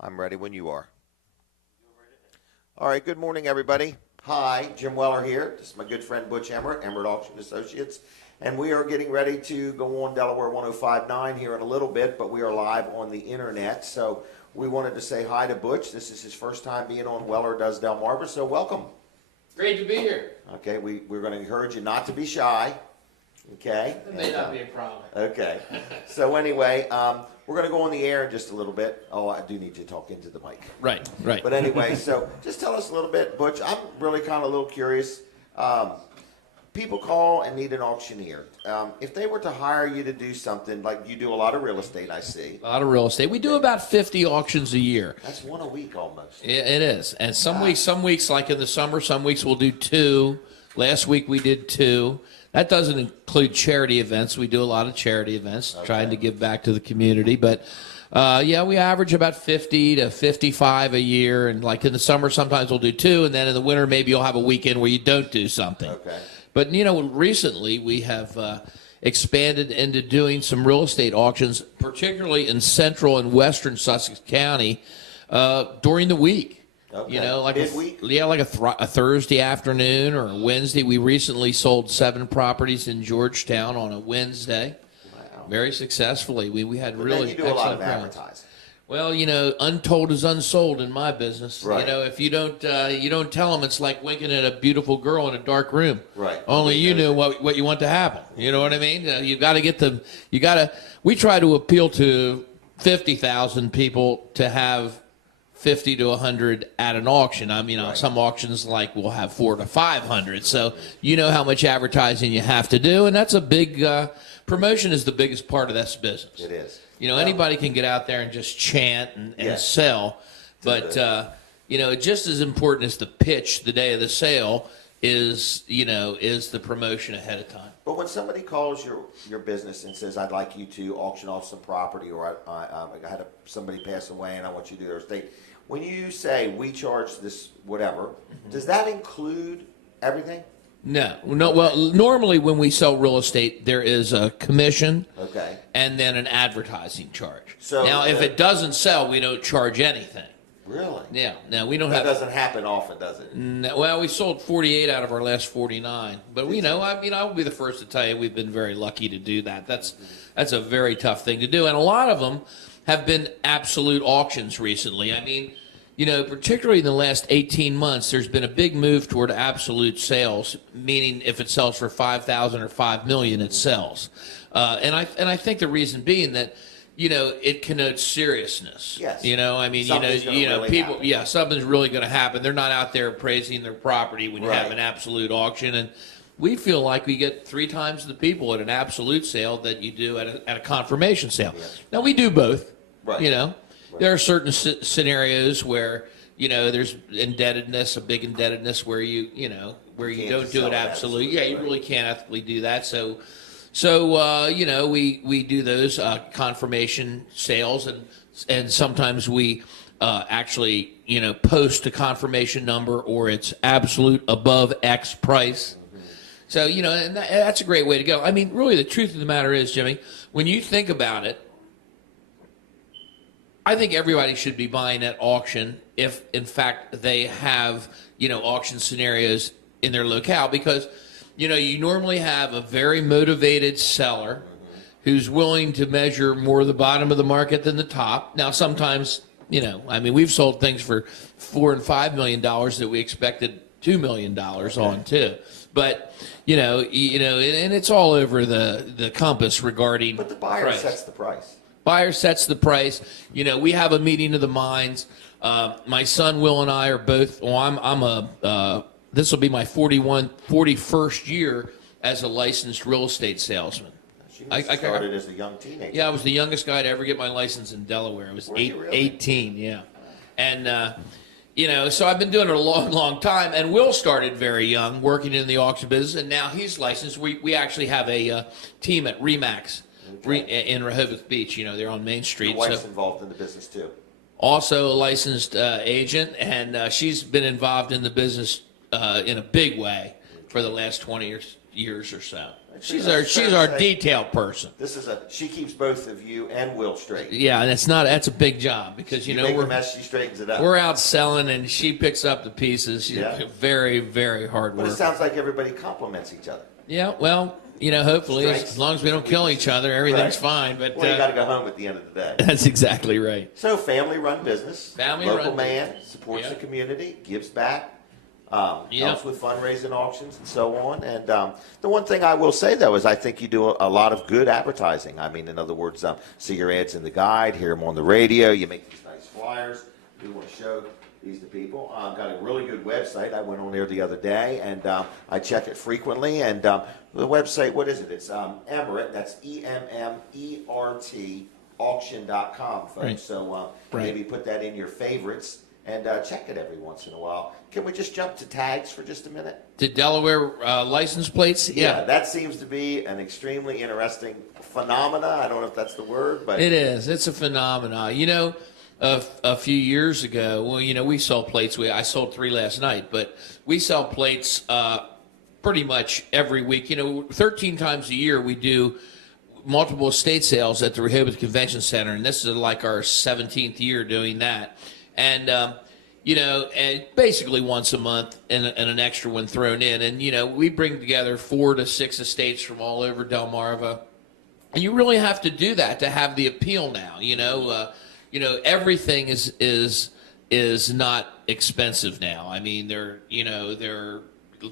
I'm ready when you are. All right, good morning, everybody. Hi, Jim Weller here. This is my good friend Butch Emmert, Emmert Auction Associates. And we are getting ready to go on Delaware 105.9 here in a little bit, but we are live on the internet. So we wanted to say hi to Butch. This is his first time being on Weller Does Delmarva, so welcome. Great to be here. Okay, we're going to encourage you not to be shy. Okay? That may not be a problem. Okay. So anyway, we're going to go on the air in just a little bit. Oh, I do need to talk into the mic. Right. But anyway, so just tell us a little bit, Butch. I'm really kind of a little curious. People call and need an auctioneer. If they were to hire you to do something, like you do a lot of real estate, I see. A lot of real estate. We do about 50 auctions a year. That's one a week almost. It is. And some weeks, like in the summer, some weeks we'll do 2. Last week we did 2. That doesn't include charity events. We do a lot of charity events, trying to give back to the community. But, yeah, we average about 50 to 55 a year. And like in the summer, sometimes we'll do 2. And then in the winter, maybe you'll have a weekend where you don't do something. Okay. But, recently we have expanded into doing some real estate auctions, particularly in central and western Sussex County, during the week. Okay. Like midweek? like a Thursday afternoon or a Wednesday. We recently sold 7 properties in Georgetown on a Wednesday, very successfully. We had really then you do a lot of crowds. advertising. Well, untold is unsold in my business. Right. If you don't tell them, it's like winking at a beautiful girl in a dark room. Right. Only you know what you want to happen. You know what I mean? You got to get them. We try to appeal to 50,000 people to have 50 to 100 at an auction. I mean, Right. some auctions we'll have 400 to 500. So you know how much advertising you have to do, and that's a big promotion is the biggest part of this business. It is. Anybody can get out there and just chant and Yes. sell, but just as important as the pitch the day of the sale is the promotion ahead of time. But when somebody calls your business and says, "I'd like you to auction off some property," or I had somebody pass away and I want you to do their estate, when you say we charge this whatever, does that include everything? No. Well, normally when we sell real estate, there is a commission, Okay. and then an advertising charge. So now, if it doesn't sell, we don't charge anything. Really? Yeah. Now we don't That have. doesn't happen often, does it? No, well, we sold 48 out of our last 49, but I'll be the first to tell you we've been very lucky to do that. That's a very tough thing to do, and a lot of them have been absolute auctions recently. I mean, particularly in the last 18 months, there's been a big move toward absolute sales, meaning if it sells for 5,000 or 5 million, it sells. And I think the reason being that it connotes seriousness. Yes. Something's gonna really people. happen. Yeah, something's really going to happen. They're not out there praising their property when you have Right. an absolute auction, and we feel like we get 3 times the people at an absolute sale that you do at a confirmation sale. Yes. Now we do both. Right. There are certain scenarios where there's indebtedness, a big indebtedness where you can't don't just do sell it it absolutely. Yeah, you right. really can't ethically do that. So we do those confirmation sales, and sometimes we actually post a confirmation number, or it's absolute above X price. So and that's a great way to go. I mean, really, the truth of the matter is, Jimmy, when you think about it, I think everybody should be buying at auction if, in fact, they have, auction scenarios in their locale, because, you normally have a very motivated seller who's willing to measure more the bottom of the market than the top. Now, sometimes, we've sold things for $4 and $5 million that we expected $2 million on too. But, and it's all over the compass regarding But the buyer price. sets the price. Buyer sets the price. We have a meeting of the minds. My son Will and I are both. This will be my 41st year as a licensed real estate salesman. She must have started as a young teenager. Yeah, I was the youngest guy to ever get my license in Delaware. I was Were you really? 18. Yeah, and so I've been doing it a long, long time. And Will started very young, working in the auction business, and now he's licensed. We actually have a team at Remax. In Rehoboth Beach, they're on Main Street. Your wife's involved in the business too. Also a licensed agent, and she's been involved in the business in a big way for the last 20 years or so. She's our detail person. She keeps both of you and Will straight. Yeah, and that's a big job because You make a mess, she straightens it up. we're out selling and she picks up the pieces. She's very, very hard work. But it sounds like everybody compliments each other. Yeah, well, hopefully, as long as we don't kill each other, everything's fine. But well, you got to go home at the end of the day. That's exactly right. So, family-run business. Local Family-run man, supports the community, gives back, helps with fundraising auctions and so on. And the one thing I will say, though, is I think you do a lot of good advertising. I mean, in other words, see your ads in the guide, hear them on the radio, you make these nice flyers. We want to show these to people. Got a really good website. I went on there the other day, and I check it frequently. And the website, what is it? It's Emmert, that's EMMERT, auction.com, folks. Right. So maybe put that in your favorites and check it every once in a while. Can we just jump to tags for just a minute? To Delaware license plates? Yeah, that seems to be an extremely interesting phenomena. I don't know if that's the word, but it is. It's a phenomena. A few years ago, we sold plates. I sold 3 last night, but we sell plates pretty much every week. 13 times a year we do multiple estate sales at the Rehoboth Convention Center, and this is like our 17th year doing that. And and basically once a month, and an extra one thrown in. And we bring together 4 to 6 estates from all over Delmarva, and you really have to do that to have the appeal now. Everything is not expensive now. I mean, they're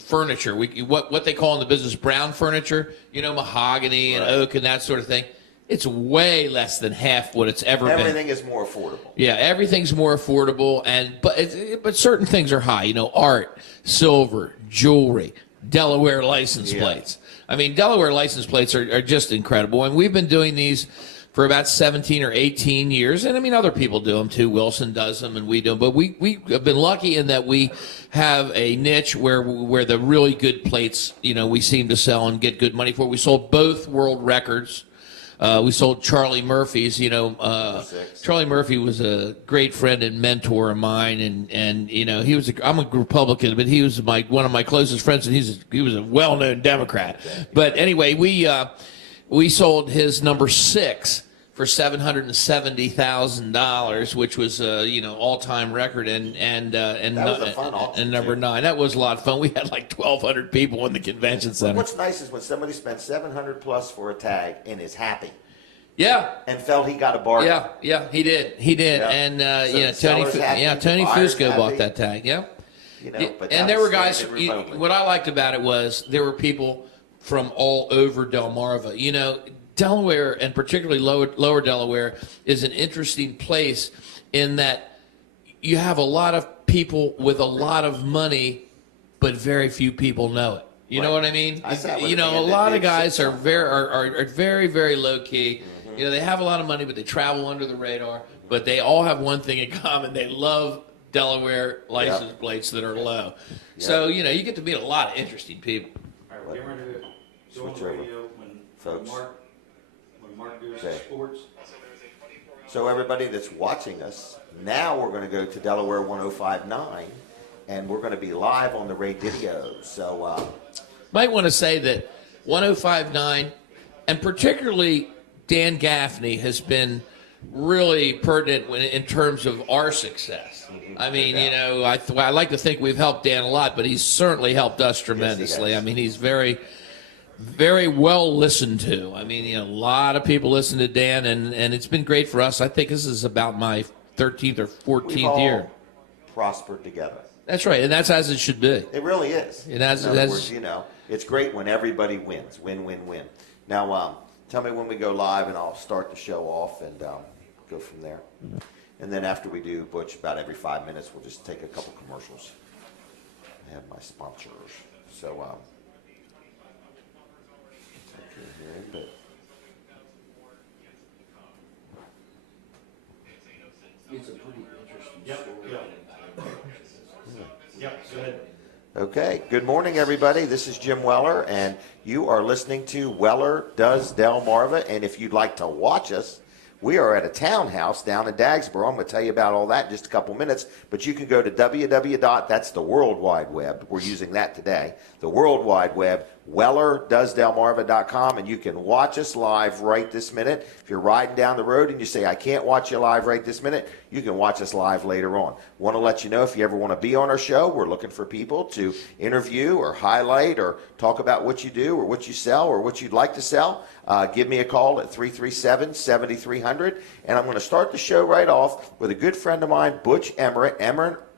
furniture. What they call in the business brown furniture. Mahogany and oak and that sort of thing. It's way less than half what it's ever been. Everything is more affordable. Yeah, everything's more affordable, but certain things are high. Art, silver, jewelry, Delaware license plates. I mean, Delaware license plates are just incredible, and we've been doing these for about 17 or 18 years. And I mean, other people do them too. Wilson does them and we do them. But we have been lucky in that we have a niche where the really good plates, we seem to sell and get good money for. We sold both world records. We sold Charlie Murphy's. Charlie Murphy was a great friend and mentor of mine, and he was. I'm a Republican, but he was one of my closest friends, and he was a well-known Democrat. But anyway, we sold his number 6 for $770,000, which was all-time record, and that was a fun auction. And number 9, that was a lot of fun. We had like 1,200 people in the convention center. What's nice is when somebody spent $700 plus for a tag and is happy. Yeah. And felt he got a bargain. Yeah, he did. Yeah. And Tony Fusco bought that tag. Yeah. But and there were guys. What I liked about it was there were people from all over Delmarva. Delaware, and particularly lower Delaware, is an interesting place in that you have a lot of people with a lot of money, but very few people know it. You know what I mean? A lot of guys are very, very low key. Mm-hmm. They have a lot of money, but they travel under the radar. But they all have one thing in common: they love Delaware license plates that are low. Yep. So you get to meet a lot of interesting people. All right, we're getting ready to go on the radio when Mark goes to sports. So everybody that's watching us, now we're going to go to Delaware 105.9, and we're going to be live on the radio. So might want to say that 105.9, and particularly Dan Gaffney, has been really pertinent in terms of our success. Mm-hmm. I mean, I like to think we've helped Dan a lot, but he's certainly helped us tremendously. Yes, I mean, he's very, very well listened to. I mean, a lot of people listen to Dan, and it's been great for us. I think this is about my 13th or 14th year. Prospered together. That's right, and that's as it should be. It really is. In other words, it's great when everybody wins. Win, win, win. Now, tell me when we go live, and I'll start the show off and go from there. And then after we do, Butch, about every 5 minutes, we'll just take a couple commercials. I have my sponsors. So, it's a pretty interesting story. Yep, go ahead. Okay, good morning, everybody. This is Jim Weller, and you are listening to Weller Does Delmarva. And if you'd like to watch us, we are at a townhouse down in Dagsboro. I'm going to tell you about all that in just a couple minutes, but you can go to that's the World Wide Web. We're using that today. The World Wide Web, wellerdoesdelmarva.com, and you can watch us live right this minute. If you're riding down the road and you say, I can't watch you live right this minute, you can watch us live later on. Want to let you know, if you ever want to be on our show, we're looking for people to interview or highlight or talk about what you do or what you sell or what you'd like to sell. Give me a call at 337-7300, and I'm going to start the show right off with a good friend of mine, Butch Emmerich,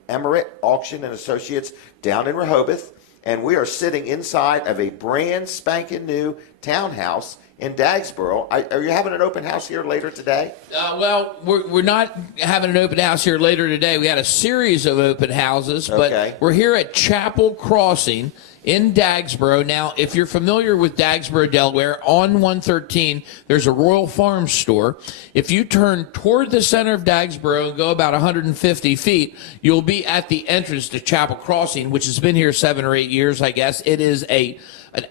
Emmerich Auction and Associates down in Rehoboth. And we are sitting inside of a brand spanking new townhouse in Dagsboro. Are you having an open house here later today? Well, we're not having an open house here later today. We had a series of open houses, but we're here at Chapel Crossing in Dagsboro. Now, if you're familiar with Dagsboro, Delaware, on 113, there's a Royal Farms store. If you turn toward the center of Dagsboro and go about 150 feet, you'll be at the entrance to Chapel Crossing, which has been here 7 or 8 years, I guess. It is an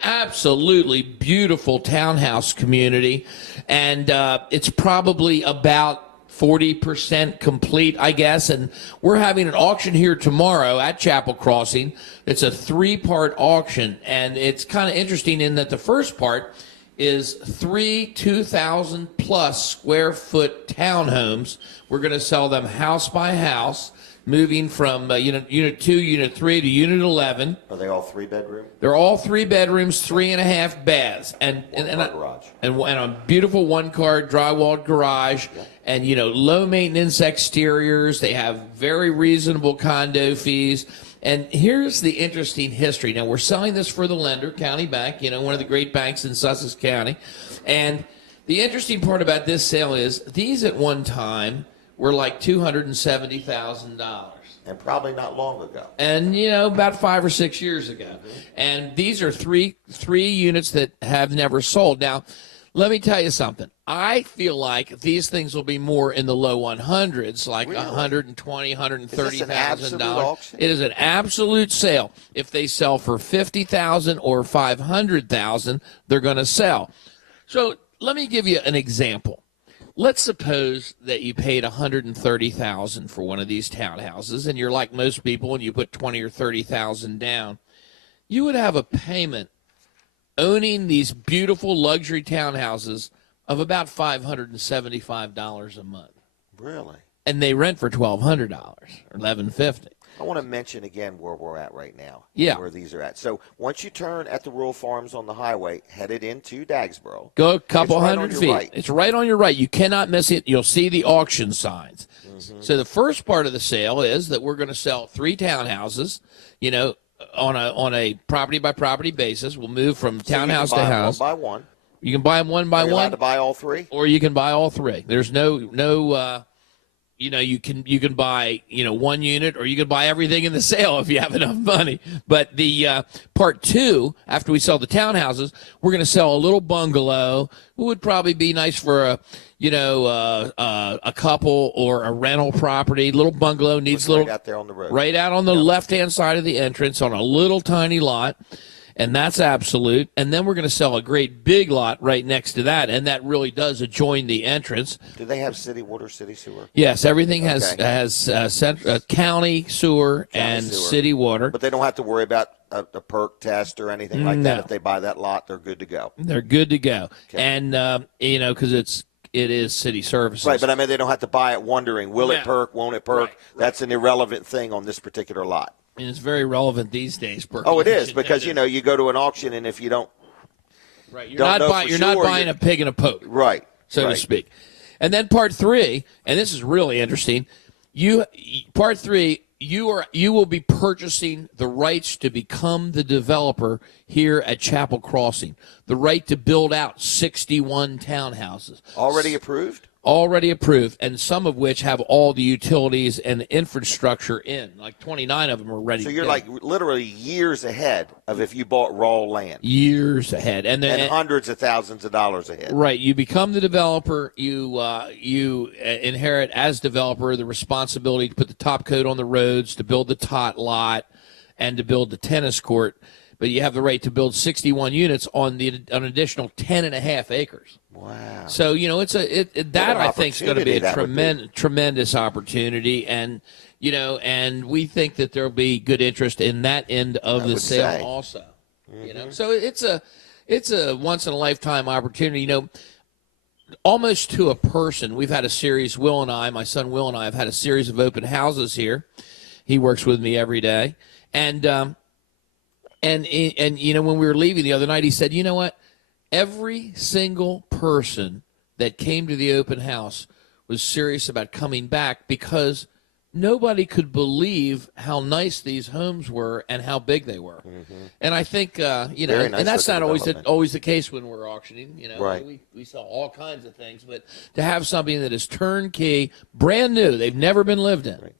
absolutely beautiful townhouse community, and it's probably about 40% complete, I guess, and we're having an auction here tomorrow at Chapel Crossing. It's a 3-part auction, and it's kind of interesting in that the first part is 3 2,000-plus square foot townhomes. We're going to sell them house by house, moving from unit 2, unit 3 to unit 11. Are they all 3-bedroom? They're all 3 bedrooms, 3.5 baths, and a beautiful 1-car drywalled garage, and low maintenance exteriors. They have very reasonable condo fees. And here's the interesting history. Now, we're selling this for the lender, County Bank, one of the great banks in Sussex County. And the interesting part about this sale is these at one time were like $270,000. And probably not long ago. And, about 5 or 6 years ago. Mm-hmm. And these are three units that have never sold. Now, let me tell you something. I feel like these things will be more in the low 100s, like really? $120,000, $130,000. It is an absolute sale. If they sell for $50,000 or $500,000, they're going to sell. So let me give you an example. Let's suppose that you paid $130,000 for one of these townhouses, and you're like most people, and you put $20,000 or $30,000 down. You would have a payment owning these beautiful luxury townhouses of about $575 a month. Really? And they rent for $1,200 or $1,150. I want to mention again where we're at right now. Yeah. Where these are at. So once you turn at the Rural Farms on the highway, headed into Dagsboro. Go a couple hundred feet. Right. It's right on your right. You cannot miss it. You'll see the auction signs. Mm-hmm. So the first part of the sale is that we're going to sell 3 townhouses, on a property by property basis. We'll move from townhouse to house. One by one. You can buy them one by one. Allowed to buy all 3? Or you can buy all 3. There's no you can buy, 1 unit, or you can buy everything in the sale if you have enough money. But the part 2, after we sell the townhouses, we're going to sell a little bungalow. It would probably be nice for a couple or a rental property. Little bungalow needs right out there on the road. Right out on the left-hand side of the entrance on a little tiny lot. And that's absolute. And then we're going to sell a great big lot right next to that, and that really does adjoin the entrance. Do they have city water, city sewer? Yes, everything has county sewer and city water. But they don't have to worry about a perk test or anything like that. If they buy that lot, they're good to go. They're good to go. Okay. And, because it is city services. Right, but I mean, they don't have to buy it wondering, will it perk, won't it perk? Right. That's an irrelevant thing on this particular lot. And it's very relevant these days. Oh, it is, because, you go to an auction, and if you don't you're not buying a pig in a poke. Right. So to speak. And then part 3, and this is really interesting, part 3, you will be purchasing the rights to become the developer here at Chapel Crossing, the right to build out 61 townhouses. Already approved? Already approved, and some of which have all the utilities and the infrastructure in. Like 29 of them are ready. So you're like literally years ahead of if you bought raw land. Years ahead, and hundreds of thousands of dollars ahead. Right, you become the developer. You inherit as developer the responsibility to put the top coat on the roads, to build the tot lot, and to build the tennis court. But you have the right to build 61 units on an additional 10.5 acres. Wow! So I think is going to be a tremendous opportunity, and and we think that there'll be good interest in that end of the sale also. You know, so it's a once in a lifetime opportunity. You know, almost to a person. We've had a series. Will and I, my son Will and I, have had a series of open houses here. He works with me every day, and you know, when we were leaving the other night, he said, "You know what? Every single person that came to the open house was serious about coming back because nobody could believe how nice these homes were and how big they were." And I think, you know, Nice and that's not development. always the case when we're auctioning. You know, Right. we sell all kinds of things, but to have something that is turnkey, brand new, they've never been lived in. Right.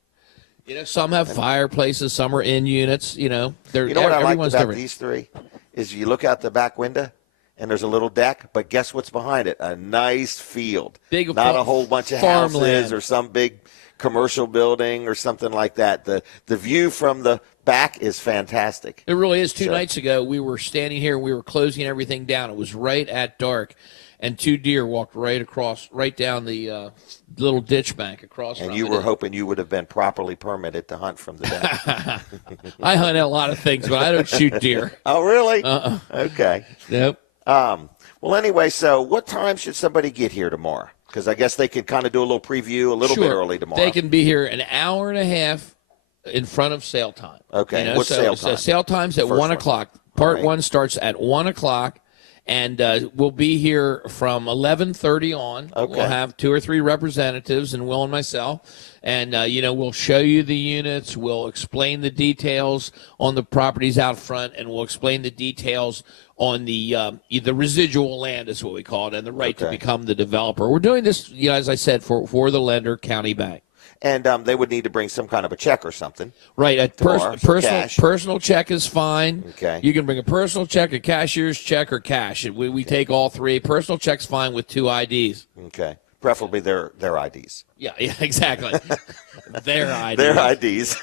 You know, some have fireplaces, some are in units. You know, You know what I like everyone's about different. these three is you look out the back window and there's a little deck, but guess what's behind it? A nice field. Big Not a whole bunch of farmland. houses or some big commercial building or something like that. The view from the back is fantastic. It really is. Two So- nights ago, we were standing here and we were closing everything down. It was right at dark, and two deer walked right down the little ditch bank across And from you it. were hoping you would have been properly permitted to hunt from the deck. I hunt a lot of things, but I don't shoot deer. Oh, really? Uh-uh. Okay. Nope. Well, anyway, so what time should somebody get here tomorrow? Because I guess they could kind of do a little preview a little bit early tomorrow. They can be here an hour and a half in front of sale time. Okay. You know, What's sale time? Sale time's at First 1 one. o'clock. All Part right. 1 starts at 1 o'clock. And we'll be here from 11:30 on. Okay. We'll have 2 or 3 representatives, and Will and myself. And, you know, we'll show you the units. We'll explain the details on the properties out front, and we'll explain the details on the residual land is what we call it, and the right to Okay. become the developer. We're doing this, you know, as I said, for the lender, County Bank. And they would need to bring some kind of a check or something. Right, a Tomorrow, so cash. personal check is fine. Okay. You can bring a personal check, a cashier's check, or cash. We take all three. Personal check's fine with 2 IDs. Okay. Preferably their IDs. Yeah, exactly. Their IDs. Their IDs.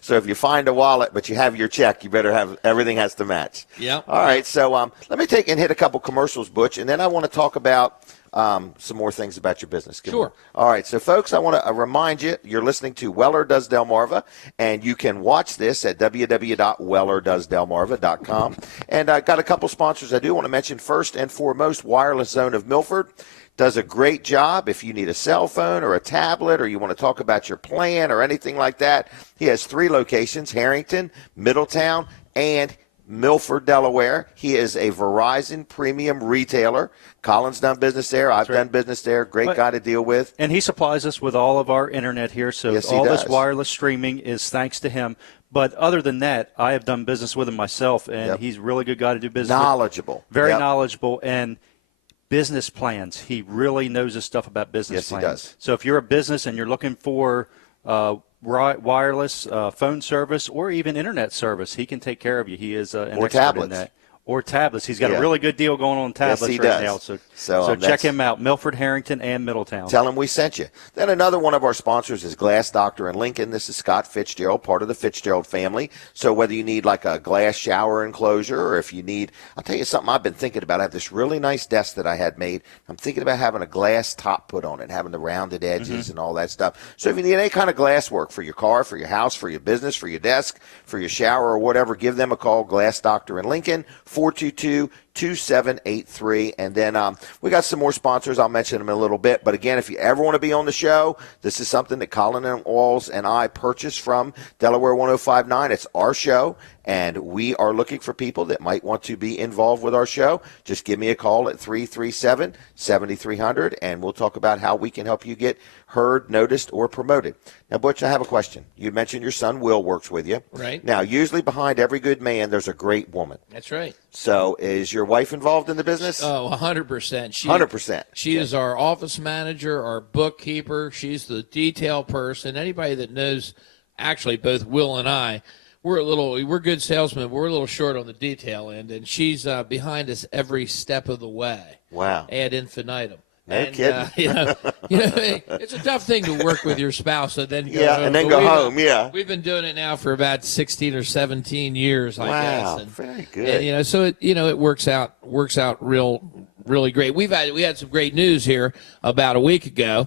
So if you find a wallet but you have your check, you better have everything has to match. Yep. All right. So let me take and hit a couple commercials, Butch, and then I want to talk about some more things about your business. Sure. All right. So, folks, I want to remind you, you're listening to Weller Does Delmarva, and you can watch this at www.wellerdoesdelmarva.com. And I got a couple sponsors I do want to mention. First and foremost, Wireless Zone of Milford does a great job. If you need a cell phone or a tablet or you want to talk about your plan or anything like that, he has 3 locations, Harrington, Middletown, and Milford, Delaware. He is a Verizon premium retailer. Colin's done business there. I've done business there. Great guy to deal with. And he supplies us with all of our internet here, so Yes, he all does. this wireless streaming is thanks to him. But other than that, I have done business with him myself, and Yep. he's a really good guy to do business with. Knowledgeable. Very Yep. knowledgeable, and business plans. He really knows his stuff about business Yes, he plans. does. So if you're a business and you're looking for wireless phone service or even internet service, he can take care of you. He is an Or expert tablets. in that. Or tablets. He's got Yeah. a really good deal going on tablets he right does. now. So So, check him out, Milford, Harrington, and Middletown. Tell him we sent you. Then another one of our sponsors is Glass Doctor in Lincoln. This is Scott Fitzgerald, part of the Fitzgerald family. So whether you need like a glass shower enclosure or if you need, I'll tell you something I've been thinking about. I have this really nice desk that I had made. I'm thinking about having a glass top put on it, having the rounded edges and all that stuff. So if you need any kind of glass work for your car, for your house, for your business, for your desk, for your shower or whatever, give them a call. Glass Doctor in Lincoln, 422-2783. And then we got some more sponsors. I'll mention them in a little bit. But again, if you ever want to be on the show, this is something that Colin and Walls and I purchased from Delaware 1059. It's our show, and we are looking for people that might want to be involved with our show. Just give me a call at 337-7300, and we'll talk about how we can help you get heard, noticed, or promoted. Now, Butch, I have a question. You mentioned your son Will works with you. Right. Now, usually behind every good man, there's a great woman. That's right. So is your wife involved in the business? Oh, 100%. 100%. She is our office manager, our bookkeeper. She's the detail person. Anybody that knows, actually, both Will and I, we're good salesmen, but we're a little short on the detail end, and she's behind us every step of the way. Wow. Ad infinitum. No kidding. It's a tough thing to work with your spouse and then go home. and then But go we've- home, yeah. We've been doing it now for about 16 or 17 years, I guess. Wow, And, very good. And, so it works out really great. We had some great news here about a week ago.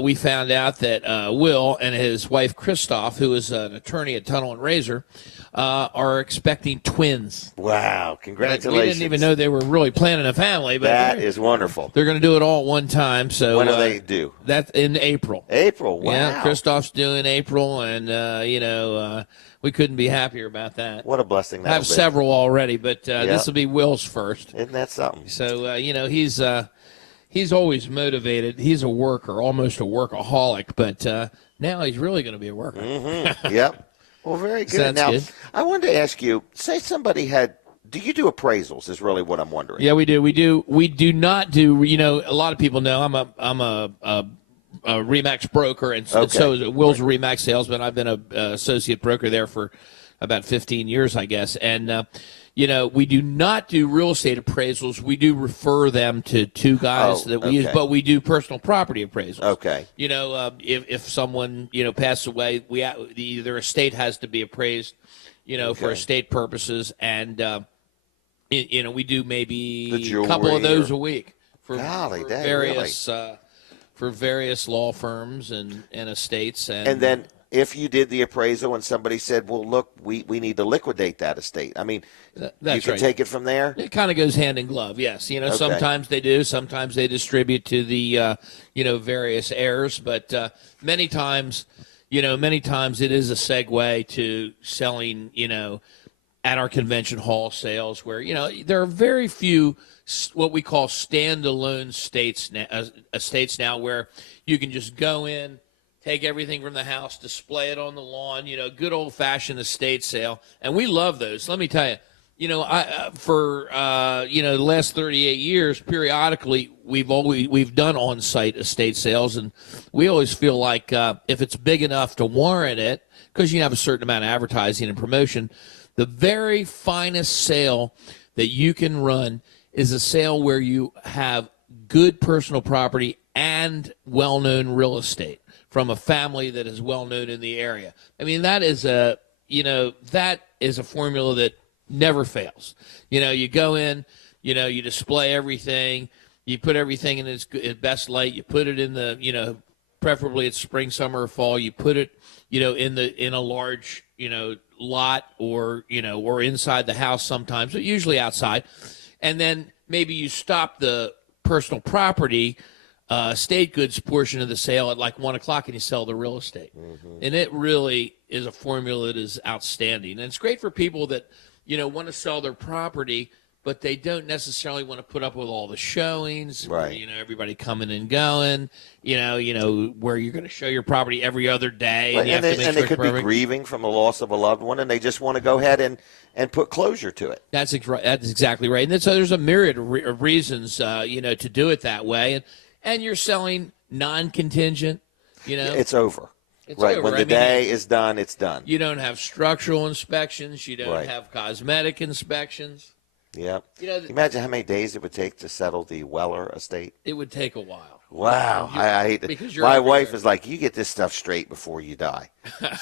we found out that Will and his wife Christoph, who is an attorney at Tunnel and Razor, are expecting twins. Wow! Congratulations. We didn't even know they were really planning a family, but that is wonderful. They're going to do it all at one time. So when do they do? That's in April. April. Wow. Yeah, Christoph's doing April, and we couldn't be happier about that. What a blessing! I have several already, but this will be Will's first. Isn't that something? So he's always motivated. He's a worker, almost a workaholic, but now he's really going to be a worker. Mm-hmm. Yep. Well, very good. Sounds Now, good. I wanted to ask you, say somebody had, do you do appraisals is really what I'm wondering. Yeah, we do. We do not do, a lot of people know I'm a Remax broker, and so is Will's a Remax salesman. I've been a associate broker there for about 15 years, I guess. And, we do not do real estate appraisals. We do refer them to two guys that we use, but we do personal property appraisals. Okay. If someone, passes away, their estate has to be appraised, for estate purposes. And, we do maybe a couple of those a week for various law firms and estates. And then if you did the appraisal and somebody said, well, look, we need to liquidate that estate. I mean, you can take it from there? It kind of goes hand in glove, yes. Sometimes they do. Sometimes they distribute to the, various heirs. But many times it is a segue to selling, at our convention hall sales where, there are very few what we call standalone estates now where you can just go in, take everything from the house, display it on the lawn, good old-fashioned estate sale. And we love those. Let me tell you, the last 38 years, periodically, we've done on-site estate sales, and we always feel like if it's big enough to warrant it, because you have a certain amount of advertising and promotion, the very finest sale that you can run is a sale where you have good personal property and well-known real estate from a family that is well-known in the area. I mean, that is a formula that never fails. You go in, you display everything, you put everything in its best light, you put it in the, preferably it's spring, summer, or fall, you put it, in a large, lot or inside the house sometimes, but usually outside. And then maybe you stop the personal property estate goods portion of the sale at like 1 o'clock and you sell the real estate. Mm-hmm. And it really is a formula that is outstanding. And it's great for people that, want to sell their property, but they don't necessarily want to put up with all the showings, right? Everybody coming and going, where you're going to show your property every other day. Right. And they could be grieving from the loss of a loved one, and they just want to go ahead and put closure to it. That's exactly right. And so there's a myriad of reasons, to do it that way. And you're selling non-contingent, It's over. It's right. over. When the day is done, it's done. You don't have structural inspections. You don't have cosmetic inspections. Yeah. Imagine how many days it would take to settle the Weller estate. It would take a while. Wow. I hate it. My wife is like, you get this stuff straight before you die.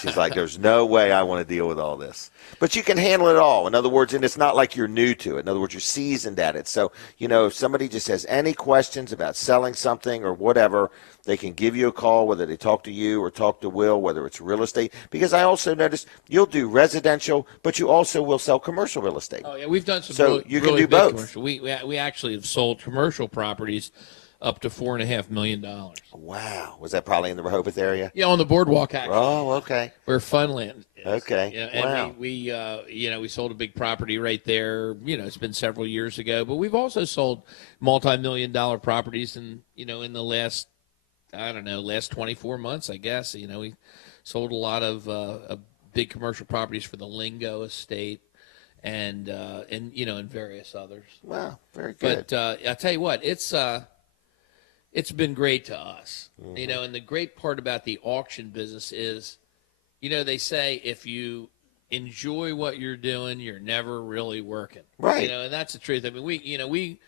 She's like, there's no way I want to deal with all this. But you can handle it all. In other words, and it's not like you're new to it. In other words, you're seasoned at it. So, if somebody just has any questions about selling something or whatever, they can give you a call, whether they talk to you or talk to Will, whether it's real estate. Because I also noticed you'll do residential, but you also will sell commercial real estate. Oh, yeah, we've done some so really, you can really do big both. Commercial. We actually have sold commercial properties up to $4.5 million. Wow. Was that probably in the Rehoboth area? Yeah, on the boardwalk, actually. Oh, okay. Where Funland is. Okay. And we sold a big property right there. It's been several years ago. But we've also sold multi-million-dollar properties in the last 24 months, I guess. We sold a lot of big commercial properties for the Lingo estate and various others. Wow, very good. But I tell you what, it's been great to us. Mm-hmm. And the great part about the auction business is, they say if you enjoy what you're doing, you're never really working. Right. And that's the truth. I mean, we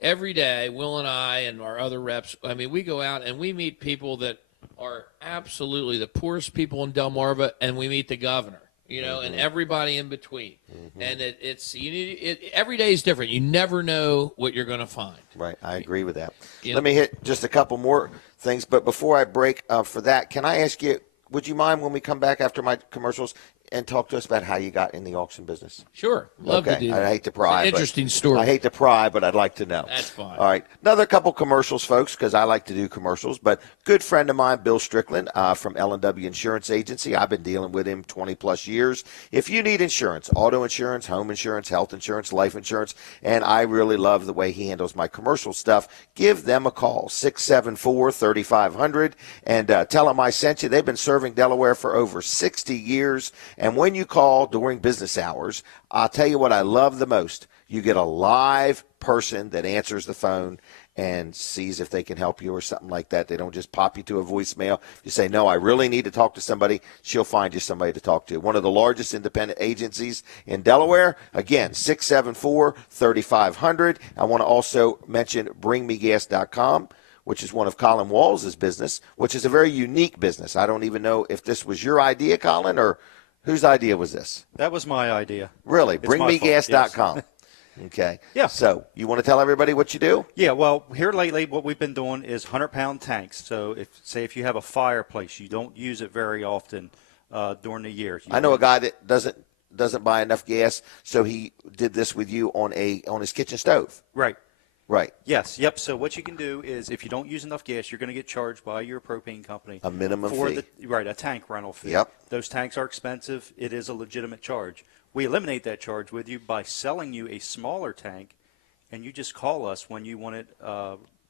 every day, Will and I and our other reps, we go out and we meet people that are absolutely the poorest people in Delmarva, and we meet the governor. and everybody in between. And every day is different. You never know what you're going to find. Right, I agree with that. Yeah. Let me hit just a couple more things, but before I break for that, can I ask you, would you mind when we come back after my commercials and talk to us about how you got in the auction business? Sure. Love to do that. I hate to pry. It's an interesting story. I hate to pry, but I'd like to know. That's fine. All right. Another couple commercials, folks, because I like to do commercials. But good friend of mine, Bill Strickland from L&W Insurance Agency. I've been dealing with him 20-plus years. If you need insurance, auto insurance, home insurance, health insurance, life insurance, and I really love the way he handles my commercial stuff, give them a call, 674-3500, and tell them I sent you. They've been serving Delaware for over 60 years. And when you call during business hours, I'll tell you what I love the most. You get a live person that answers the phone and sees if they can help you or something like that. They don't just pop you to a voicemail. You say, no, I really need to talk to somebody. She'll find you somebody to talk to. One of the largest independent agencies in Delaware. Again, 674-3500. I want to also mention bringmegas.com, which is one of Colin Walls' business, which is a very unique business. I don't even know if this was your idea, Colin, or whose idea was this? That was my idea. Really? It's my fault, Bringmegas.com. yes. Okay. Yeah. So you want to tell everybody what you do? Yeah, well, here lately what we've been doing is 100-pound tanks. So if you have a fireplace, you don't use it very often during the year. I know a guy that doesn't buy enough gas, so he did this with you on his kitchen stove. Right. Right. Yes. Yep. So what you can do is if you don't use enough gas, you're going to get charged by your propane company A minimum for fee. a tank rental fee. Yep. Those tanks are expensive. It is a legitimate charge. We eliminate that charge with you by selling you a smaller tank, and you just call us when you want it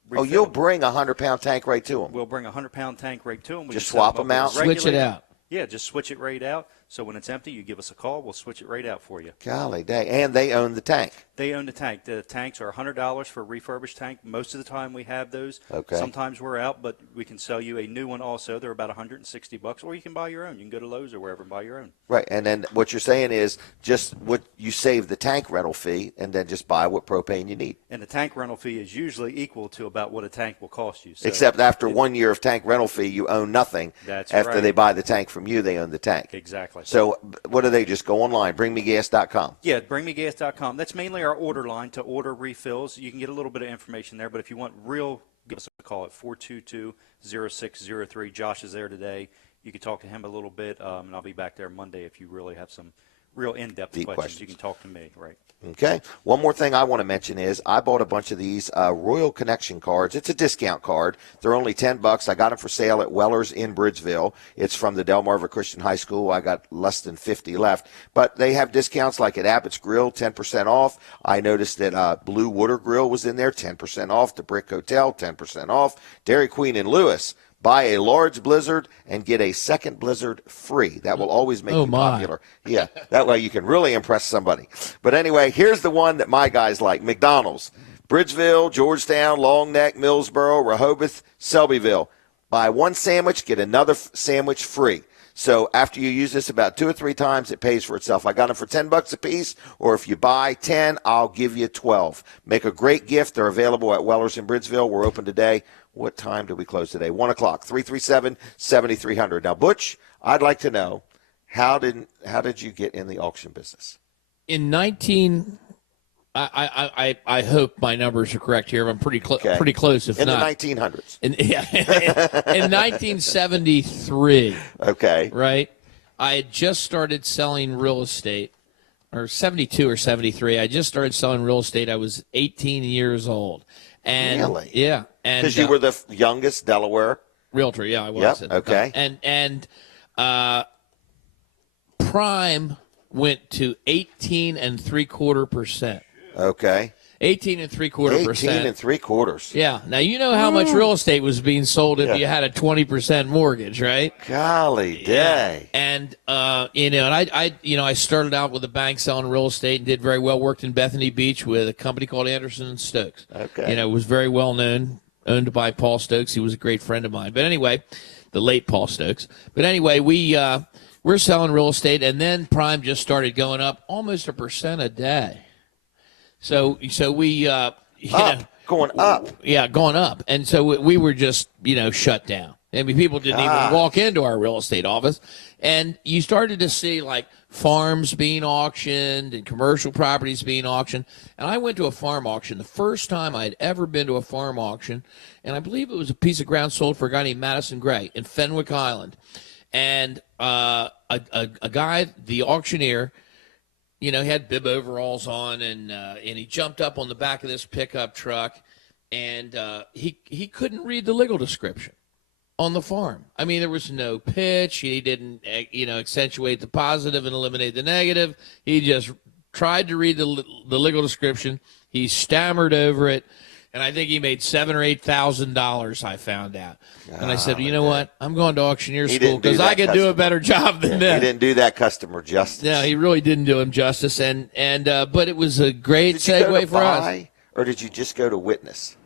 refilled. You'll bring a 100-pound tank right to them. We'll bring a 100-pound tank right to them. Just swap them out? Switch it out. Yeah, just switch it right out. So when it's empty, you give us a call. We'll switch it right out for you. Golly day. And they own the tank. They own the tank. The tanks are $100 for a refurbished tank. Most of the time we have those. Okay. Sometimes we're out, but we can sell you a new one also. They're about $160, or you can buy your own. You can go to Lowe's or wherever and buy your own. Right. And then what you're saying is just what you save the tank rental fee and then just buy what propane you need. And the tank rental fee is usually equal to about what a tank will cost you. So Except after 1 year of tank rental fee, you own nothing. That's After right. they buy the tank from you, they own the tank. Exactly. So what do they just go online? Bringmegas.com. Yeah, bringmegas.com. That's mainly our order line to order refills. You can get a little bit of information there, but if you want real, give us a call at 422-0603. Josh is there today. You can talk to him a little bit, and I'll be back there Monday if you really have some real in-depth Deep questions. You questions. can talk to me, right? Okay. One more thing I want to mention is I bought a bunch of these Royal Connection cards. It's a discount card. They're only $10. I got them for sale at Weller's in Bridgeville. It's from the Delmarva Christian High School. I got less than 50 left. But they have discounts like at Abbott's Grill, 10% off. I noticed that Blue Water Grill was in there, 10% off. The Brick Hotel, 10% off. Dairy Queen in Lewis. Buy a large Blizzard and get a second Blizzard free. That will always make you popular. Yeah, that way you can really impress somebody. But anyway, here's the one that my guys like. McDonald's, Bridgeville, Georgetown, Long Neck, Millsboro, Rehoboth, Selbyville. Buy one sandwich, get another sandwich free. So after you use this about 2 or 3 times, it pays for itself. I got them for $10 a piece, or if you buy 10, I'll give you 12. Make a great gift. They're available at Weller's in Bridgeville. We're open today. What time do we close today? 1 o'clock, 337-7300. Now, Butch, I'd like to know, how did you get in the auction business? In I hope my numbers are correct here. I'm pretty pretty close. If in not, the 1900s. in 1973. Okay. Right. I had just started selling real estate, or 72 or 73. I just started selling real estate. I was 18 years old. And really? Yeah. And because you were the youngest Delaware realtor. Yeah, I was. Yep. Okay. And prime went to 18.75%. Okay. 18.75%. 18.75. Yeah. Now you know how much real estate was being sold if you had a 20% mortgage, right? Golly day. And I started out with a bank selling real estate and did very well. Worked in Bethany Beach with a company called Anderson and Stokes. Okay. Was very well known, owned by Paul Stokes. He was a great friend of mine. But anyway, the late Paul Stokes. But anyway, we're selling real estate, and then prime just started going up almost 1% a day. So we going up. Yeah, going up. And so we were just, shut down. I mean, people didn't even walk into our real estate office. And you started to see like farms being auctioned and commercial properties being auctioned. And I went to a farm auction the first time I'd ever been to a farm auction. And I believe it was a piece of ground sold for a guy named Madison Gray in Fenwick Island. And a guy, the auctioneer, he had bib overalls on, and he jumped up on the back of this pickup truck, and he couldn't read the legal description on the farm. I mean, there was no pitch. He didn't, accentuate the positive and eliminate the negative. He just tried to read the legal description. He stammered over it, and I think he made $7,000 or $8,000. I found out, and I said, you know what? I'm going to auctioneer school because I could do a better job than that. He didn't do that customer justice. No, he really didn't do him justice, and but it was a great segue for us. Or did you just go to witness?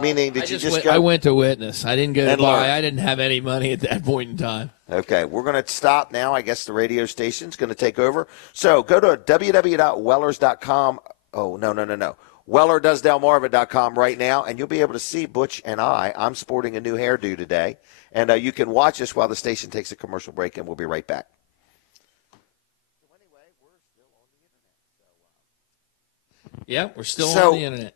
Meaning, did you just go? I went to witness. I didn't go to buy. Learn. I didn't have any money at that point in time. Okay, we're going to stop now. I guess the radio station's going to take over. So go to www.wellers.com. Oh, no. WellerDoesDelmarva.com right now, and you'll be able to see Butch and I'm sporting a new hairdo today. And you can watch us while the station takes a commercial break, and we'll be right back. So anyway, we're still on the internet. Yeah, we're still on the internet.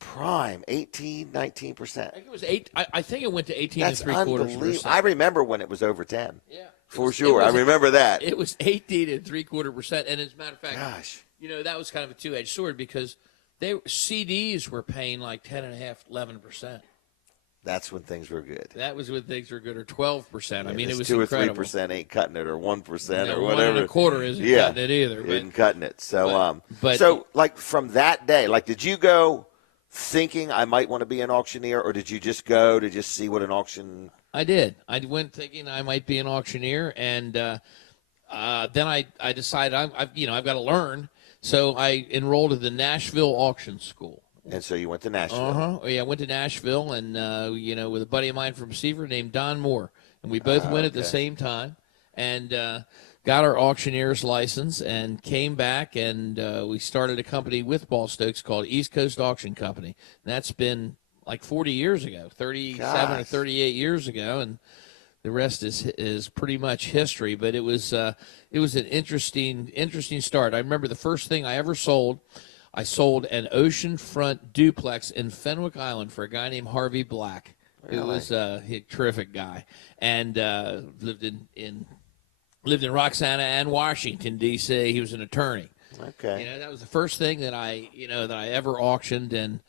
Prime, 18, 19%. I think it was 8. I think it went to 18 That's and 3/4%. unbelievable. I remember when it was over 10. Yeah, for sure. I remember that. It was 18 and 3/4%, and as a matter of fact, gosh, that was kind of a two-edged sword because CDs were paying like 10.5%, 11%. That's when things were good. That was when things were good, or 12%. Yeah, I mean, it was 2 incredible. or 3% ain't cutting it, or 1% or No, whatever. 1.25 isn't cutting it either. Isn't cutting it. So, but so like from that day, like, did you go thinking I might want to be an auctioneer, or did you just go to just see what an auction? I did. I went thinking I might be an auctioneer, and then I decided I've got to learn. So I enrolled at the Nashville Auction School. And so you went to Nashville. Yeah, I went to Nashville, and with a buddy of mine from Seaford named Don Moore, and we both went at the same time, and got our auctioneer's license, and came back, and we started a company with Ball Stokes called East Coast Auction Company. And that's been like 40 years ago, 37 or 38 years ago, and the rest is pretty much history. But it was an interesting start. I remember the first thing I ever sold. I sold an oceanfront duplex in Fenwick Island for a guy named Harvey Black, who was a terrific guy, and lived in Roxana and Washington, D.C. He was an attorney. Okay. That was the first thing that I ever auctioned, and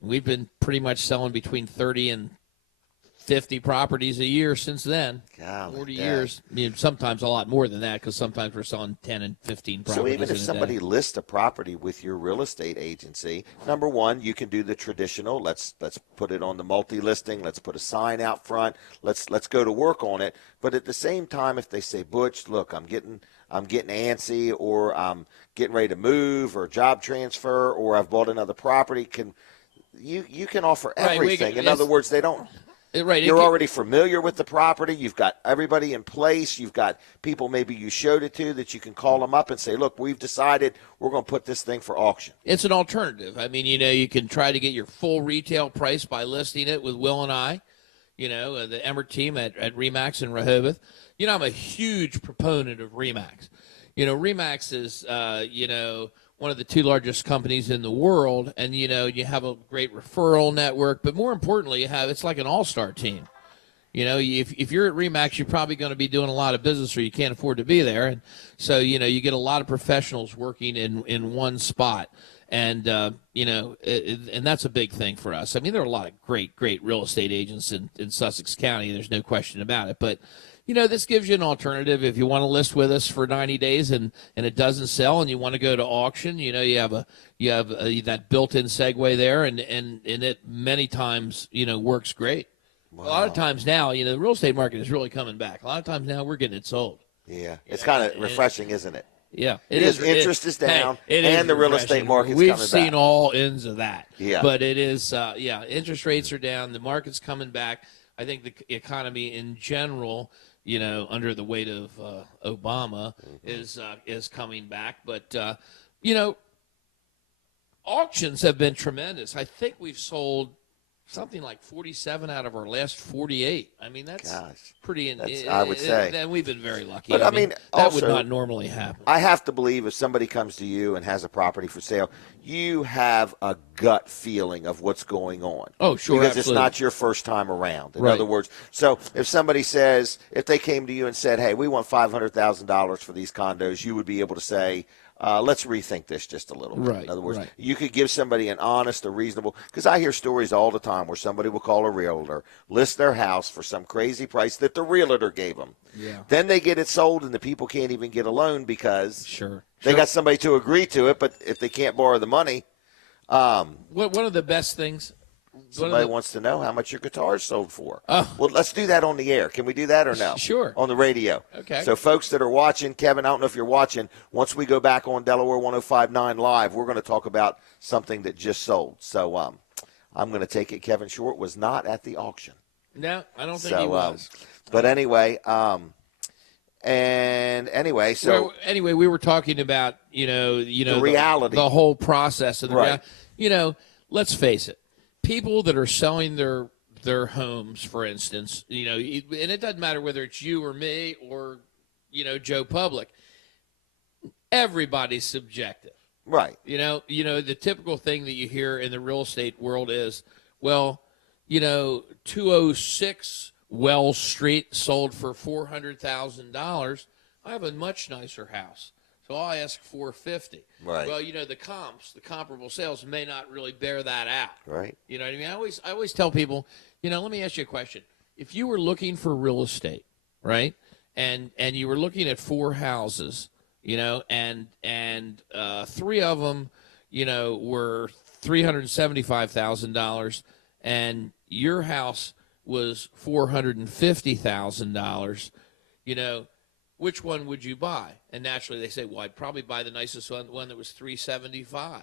we've been pretty much selling between 30 and 50 properties a year since then. Golly, 40 years. I mean, sometimes a lot more than that, because sometimes we're selling 10 and 15 properties. So even if in a somebody day. lists a property with your real estate agency, number one, you can do the traditional. Let's put it on the multi-listing. Let's put a sign out front. Let's go to work on it. But at the same time, if they say, Butch, look, I'm getting antsy, or I'm getting ready to move, or job transfer, or I've bought another property, you can offer everything. In other words, they don't. Right. You're already familiar with the property. You've got everybody in place. You've got people maybe you showed it to that you can call them up and say, look, we've decided we're going to put this thing for auction. It's an alternative. I mean, you can try to get your full retail price by listing it with Will and I, the Emmert team at Remax in Rehoboth. I'm a huge proponent of Remax. Remax is, one of the two largest companies in the world, and you have a great referral network, but more importantly, it's like an all-star team. If you're at Remax, you're probably going to be doing a lot of business, or you can't afford to be there, and so you get a lot of professionals working in one spot, and and that's a big thing for us. I mean, there are a lot of great real estate agents in Sussex County. There's no question about it, but this gives you an alternative if you want to list with us for 90 days and it doesn't sell, and you want to go to auction. You have that built-in segue there, and it many times works great. Wow. A lot of times now, the real estate market is really coming back. A lot of times now we're getting it sold. Yeah, it's kind of refreshing, isn't it? Yeah, because interest is down, and the real estate market's coming back. We've seen all ends of that. Yeah, but it is interest rates are down. The market's coming back. I think the economy in general, under the weight of Obama, is coming back. But auctions have been tremendous. I think we've sold something like 47 out of our last 48. I mean, that's pretty. I would say. And we've been very lucky. But I mean, that also, would not normally happen. I have to believe if somebody comes to you and has a property for sale, you have a gut feeling of what's going on. Oh, sure, because absolutely. it's not your first time around. In Right. other words, so if somebody says, if they came to you and said, "Hey, we want $500,000 for these condos," you would be able to say, let's rethink this just a little bit. Right, In other words, right. you could give somebody an honest, a reasonable, because I hear stories all the time where somebody will call a realtor, list their house for some crazy price that the realtor gave them. Yeah. Then they get it sold and the people can't even get a loan because Sure. they got somebody to agree to it, but if they can't borrow the money, One of the best things. somebody wants to know how much your guitar is sold for. Oh. Well, let's do that on the air. Can we do that or no? Sure. On the radio. Okay. So folks that are watching, Kevin, I don't know if you're watching, once we go back on Delaware 105.9 Live, we're going to talk about something that just sold. So I'm going to take it Kevin Short was not at the auction. No, I don't think he was. But anyway, so anyway, we were talking about the reality. the whole process of the Right. let's face it, people that are selling their homes, for instance, and it doesn't matter whether it's you or me or Joe Public, everybody's subjective. right. The typical thing that you hear in the real estate world is, well, 206 Wells Street sold for $400,000. I have a much nicer house, so I'll ask $450. Right. Well, the comparable sales may not really bear that out. Right. You know what I mean? I always tell people, let me ask you a question. If you were looking for real estate, right, and you were looking at 4 houses, and three of them, were $375,000, and your house was $450,000, which one would you buy? And naturally they say, well, I'd probably buy the nicest one that was $375.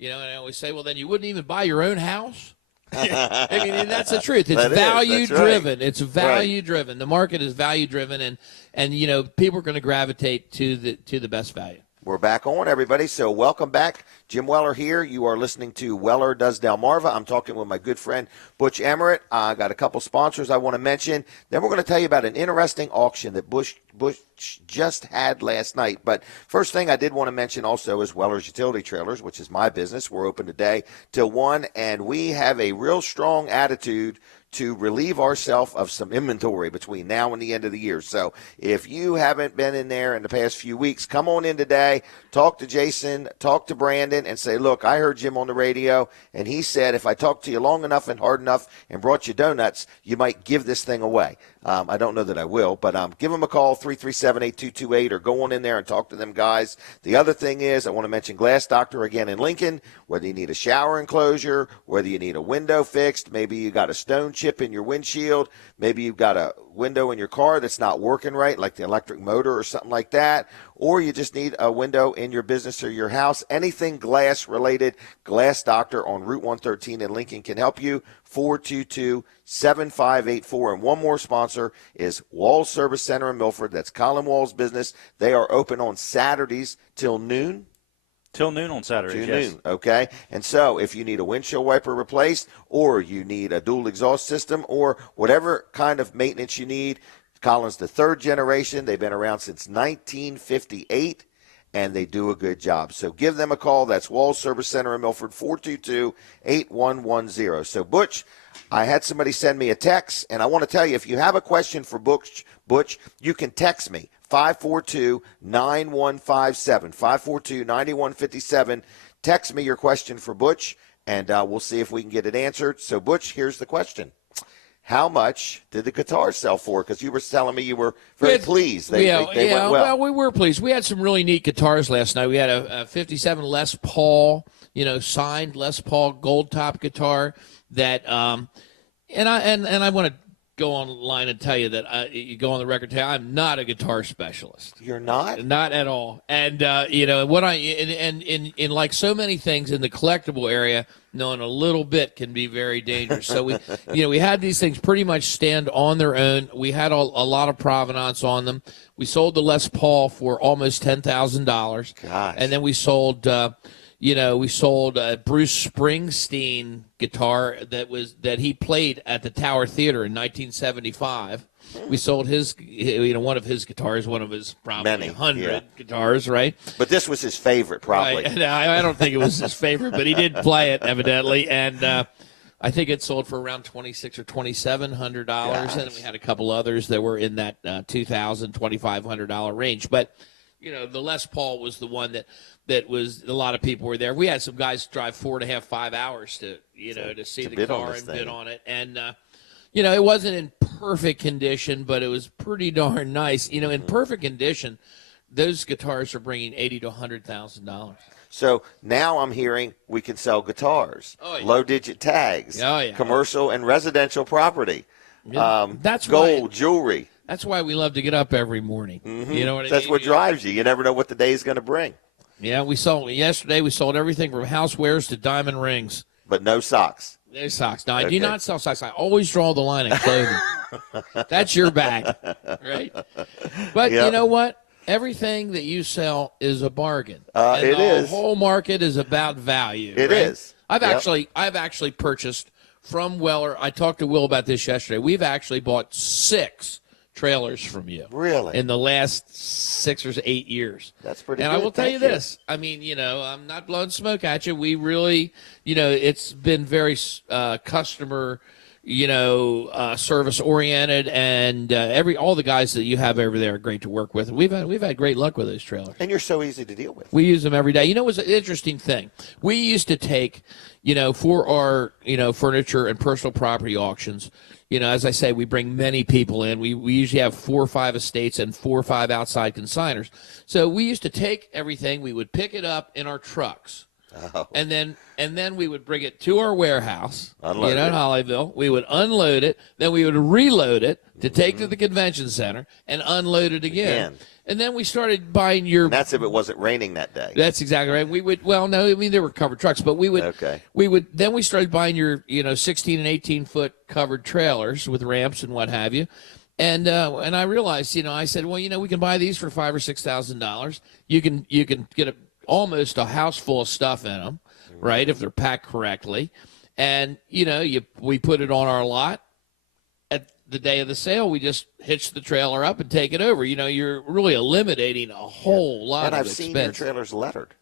And I always say, well, then you wouldn't even buy your own house? I mean, and that's the truth. It's value driven. Right. It's value driven. The market is value driven, and people are going to gravitate to the best value. We're back on, everybody. So welcome back. Jim Weller here. You are listening to Weller Does Delmarva. I'm talking with my good friend Butch Emmerich. I got a couple sponsors I want to mention. Then we're going to tell you about an interesting auction that Butch just had last night. But first thing I did want to mention also is Weller's Utility Trailers, which is my business. We're open today till 1, and we have a real strong attitude to relieve ourselves of some inventory between now and the end of the year. So if you haven't been in there in the past few weeks, come on in today, talk to Jason, talk to Brandon, and say, look, I heard Jim on the radio, and he said if I talked to you long enough and hard enough and brought you donuts, you might give this thing away. I don't know that I will, but give them a call, 337-8228, or go on in there and talk to them guys. The other thing is I want to mention Glass Doctor again in Lincoln, whether you need a shower enclosure, whether you need a window fixed, maybe you got a stone chip in your windshield, maybe you've got a window in your car that's not working right, like the electric motor or something like that, or you just need a window in your business or your house. Anything glass related, Glass Doctor on Route 113 in Lincoln can help you. 422-7584. And one more sponsor is Walls Service Center in Milford. That's Colin Wall's business. They are open on Saturdays till noon. Till noon on Saturdays, Till noon, okay? And so if you need a windshield wiper replaced, or you need a dual exhaust system, or whatever kind of maintenance you need, Colin's the 3rd generation. They've been around since 1958, and they do a good job. So give them a call. That's Walls Service Center in Milford, 422-8110. So, Butch, I had somebody send me a text, and I want to tell you, if you have a question for Butch, you can text me. 542-9157, 542-9157. Text me your question for Butch, and we'll see if we can get it answered. So, Butch, here's the question. How much did the guitar sell for? Because you were telling me you were very pleased. They went well. Well, we were pleased. We had some really neat guitars last night. We had a 57 Les Paul, signed Les Paul gold top guitar that, and I want to go online and tell you that you go on the record and tell you I'm not a guitar specialist. You're not? Not at all. And what in like so many things in the collectible area, knowing a little bit can be very dangerous. So we we had these things pretty much stand on their own. We had a lot of provenance on them. We sold the Les Paul for almost $10,000. Gosh. And then we sold we sold a Bruce Springsteen guitar that he played at the Tower Theater in 1975. We sold his, one of his guitars, one of his probably Many, 100 guitars, right? But this was his favorite, probably. Right. I don't think it was his favorite, but he did play it evidently, and I think it sold for around $2,600 or $2,700, and then we had a couple others that were in that $2,000, $2,500 range. But the Les Paul was the one that was a lot of people were there. We had some guys drive 4.5, 5 hours to see the car and bid on it, and it wasn't in perfect condition, but it was pretty darn nice. In perfect condition, those guitars are bringing $80,000 to $100,000. So now I'm hearing we can sell guitars, low-digit tags, commercial and residential property, that's gold, jewelry. That's why we love to get up every morning. You know what I mean? That's what drives you. You never know what the day is going to bring. Yeah, yesterday we sold everything from housewares to diamond rings. But no socks. No socks. No, I do not sell socks. I always draw the line in clothing. That's your bag, right? But you know what? Everything that you sell is a bargain. The whole market is about value. It is. I've actually purchased from Weller. I talked to Will about this yesterday. We've actually bought 6 trailers from you. Really? In the last 6 or 8 years. That's pretty good. And I will tell you this. I mean, I'm not blowing smoke at you. We really, it's been very customer service oriented, and all the guys that you have over there are great to work with. And we've had great luck with those trailers. And you're so easy to deal with. We use them every day. It was an interesting thing. We used to take, for our furniture and personal property auctions. As I say, we bring many people in. We usually have 4 or 5 estates and 4 or 5 outside consigners. So we used to take everything. We would pick it up in our trucks. Oh. And then we would bring it to our warehouse, in Hollyville. We would unload it. Then we would reload it to take to the convention center and unload it again. And then we started buying your. And that's if it wasn't raining that day. That's exactly right. We would. Well, no, I mean there were covered trucks, but we would. Okay. We would. Then we started buying your 16 and 18-foot covered trailers with ramps and what have you. And I realized, I said, well, we can buy these for $5,000 or $6,000. You can get almost a house full of stuff in them, right, if they're packed correctly. And, we put it on our lot. At the day of the sale, we just hitch the trailer up and take it over. You're really eliminating a whole lot of expense. And I've seen your trailers lettered.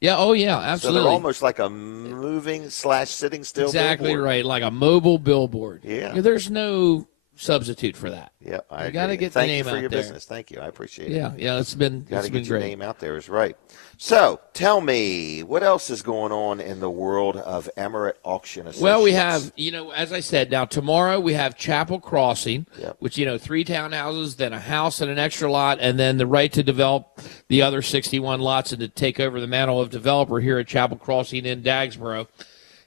Yeah, oh, yeah, absolutely. So they're almost like a moving/sitting still Exactly billboard. Right, like a mobile billboard. Yeah. There's no substitute for that. Yeah, I agree. Got to get the name out there. Thank you for your business. Thank you. I appreciate it. Yeah, it's been Got to get your great. name out there is right. So, tell me, what else is going on in the world of Emirate Auction Associates? Well, we have, as I said, now tomorrow we have Chapel Crossing, which, 3 townhouses, then a house and an extra lot, and then the right to develop the other 61 lots and to take over the mantle of developer here at Chapel Crossing in Dagsboro.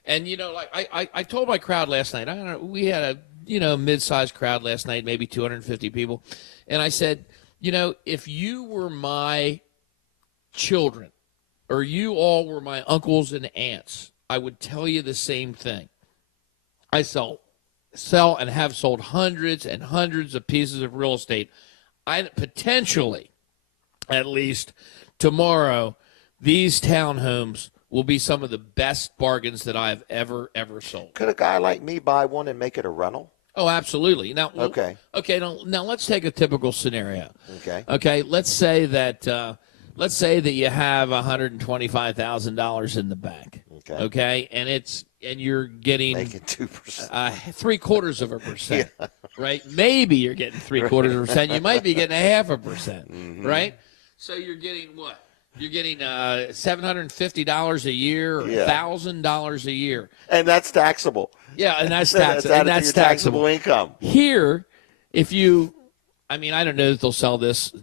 And, I told my crowd last night, we had a mid-sized crowd last night, maybe 250 people. And I said, if you were my children or you all were my uncles and aunts, I would tell you the same thing. I sell and have sold hundreds and hundreds of pieces of real estate. I potentially, at least tomorrow, these townhomes will be some of the best bargains that I've ever sold. Could a guy like me buy one and make it a rental? Oh, absolutely. Now, okay. Now let's take a typical scenario. Okay. Okay. Let's say that you have $125,000 in the bank. Okay. Okay, and you're getting making 2%, 0.75%. Yeah. Right? Maybe you're getting 0.75%. You might be getting 0.5%. Right? So you're getting what? You're getting $750 a year or $1,000 a year. And that's taxable. Yeah, and that's taxable. And that's taxable income. Here, if you, I don't know that they'll sell this